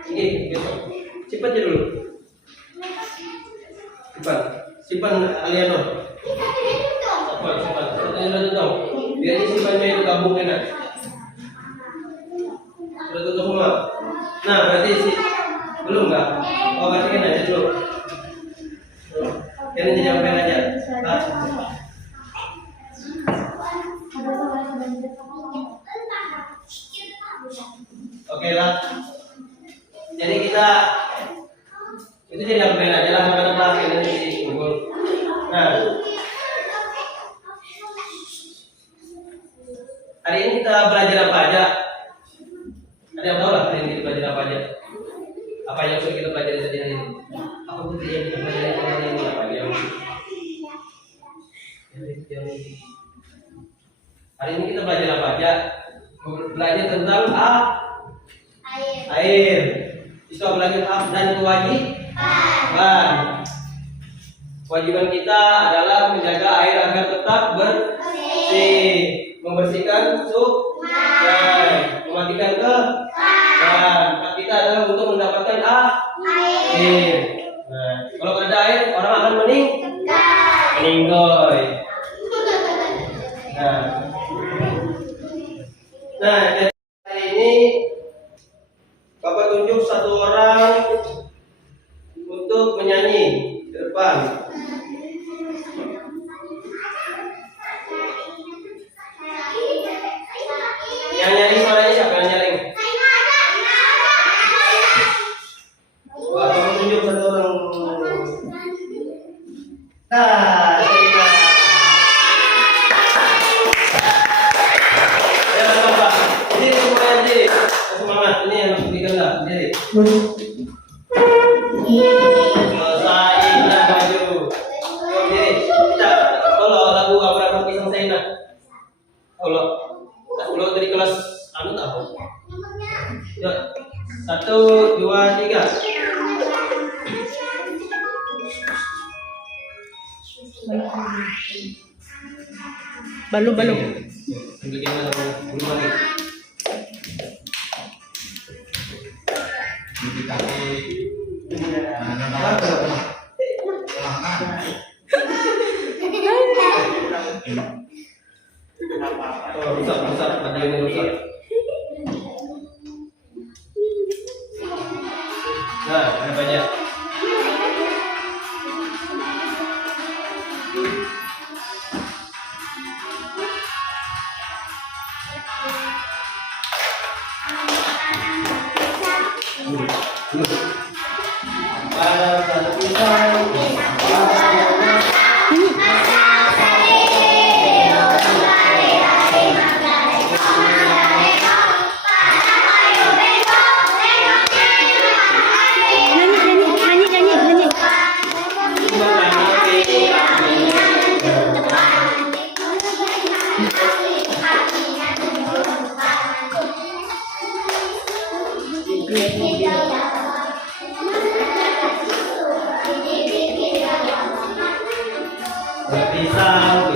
Ini, simpan aja dulu. Simpan Aliano. Simpan dong. Biar ini simpannya itu gabung enak. Sudah tutup semua. Nah, berarti belum nggak? Oh, berarti kan aja dulu. Kalian dijawabin aja. Oke lah. Jadi kita itu jadi apa aja lah sama teman kita di Google. Nah, hari ini kita belajar apa aja? Ada yang tahu lah hari ini kita belajar apa aja? Apa yang sudah kita pelajari tadi hari ini? Apa pun yang kita pelajari hari ini apa yang hari ini kita belajar apa aja? Belajar tentang air. Bisa belajar dan kewajiban. Kewajiban kita adalah menjaga air agar tetap bersih, membersihkan sungai, mematikan keran. Hak kita adalah untuk mendapatkan air. Nah, kalau ada air, orang akan meninggoy. Nah, hari ini Bapak tunjuk satu orang untuk menyanyi di depan. Yang nyanyi suaranya siapa yang nyanyi? Bapak tunjuk satu orang. Nah, ya Bapak. Ini semuanya jadi semangat. Ini yang harus dikenal. Jadi. Saina maju. Oke, kita kalau lagu apa pisang Saina. Kalau dari kelas anu tahu. Ya. 1, 2, 3. Balu. Bagaimana belum lagi? Oh, rusak, tadi ini rusak. Nah, ada banyak. Pada satu pisang. Nyanyi. Pisang.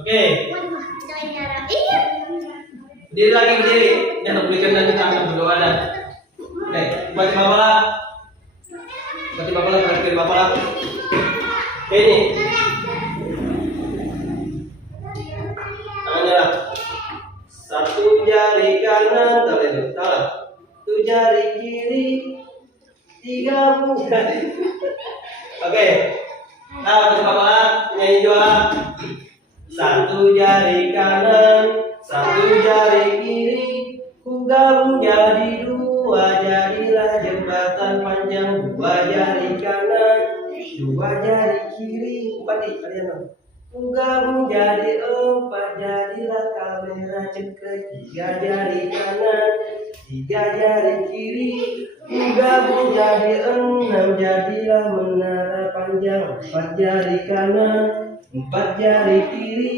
Oke, berdiri lagi berdiri. Jangan berikan dan kita akan berdoa dah. Oke, bagi bapak, bagi bapak. Ini tangannya lah. Satu jari kanan, salah. Satu jari kiri, 3 bukan. Oke, nah bagi bapak nyanyi doa. Satu jari kanan, satu jari kiri, ku gabung jadi 2, jadilah jembatan panjang. 2 jari kanan, 2 jari kiri, kalian. Ku gabung jadi 4, jadilah kamera cekrek. 3 jari kanan, 3 jari kiri, ku gabung jadi 6, jadilah menara panjang. 4 jari kanan, 4 jari kiri,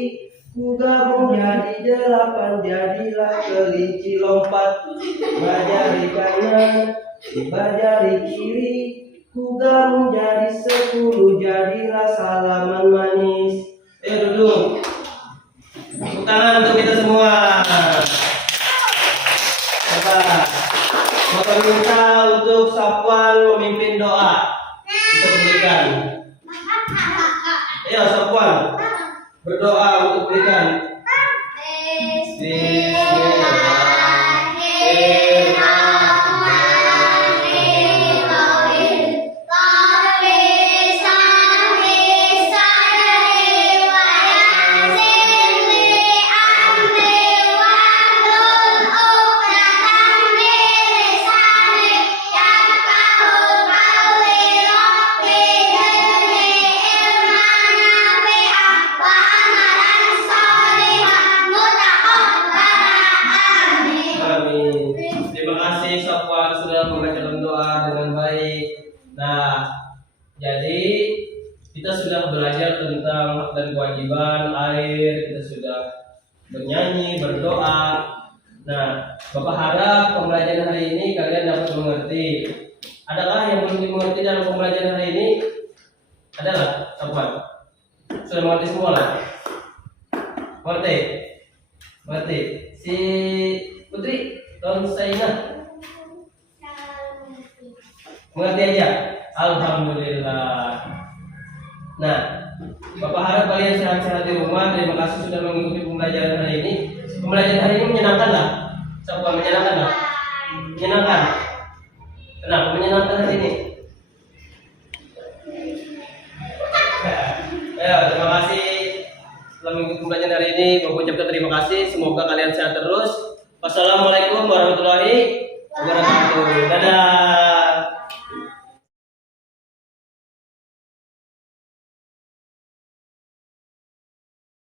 ku gabung jadi 8, jadilah kelinci lompat. 5 jari kanan, 5 jari kiri, ku gabung jadi 10, jadilah salaman manis. Duduk. Tepuk tangan untuk kita semua. Bapak, Bapak minta untuk Safwan memimpin doa. Kita berikan. Ya, Safwan berdoa untuk berikan. Terima kasih Safwan sudah membacakan doa dengan baik. Nah, jadi kita sudah belajar tentang hak dan kewajiban air, kita sudah bernyanyi, berdoa. Nah, Bapak harap pembelajaran hari ini kalian dapat mengerti. Adakah yang belum dimengerti dalam pembelajaran hari ini? Adalah, Safwan? Sudah mengerti semua lah? Mengerti? Si Putri, Don Saina mengerti aja? Alhamdulillah. Nah, Bapak harap kalian sehat-sehat di rumah. Terima kasih sudah mengikuti pembelajaran hari ini. Pembelajaran hari ini menyenangkan lah? Siapa menyenangkan lah? Menyenangkan? Kenapa menyenangkan hari ini? Ya, terima kasih telah mengikuti pembelajaran hari ini. Bapak ucapkan terima kasih. Semoga kalian sehat terus. Wassalamualaikum warahmatullahi wabarakatuh. Dadah.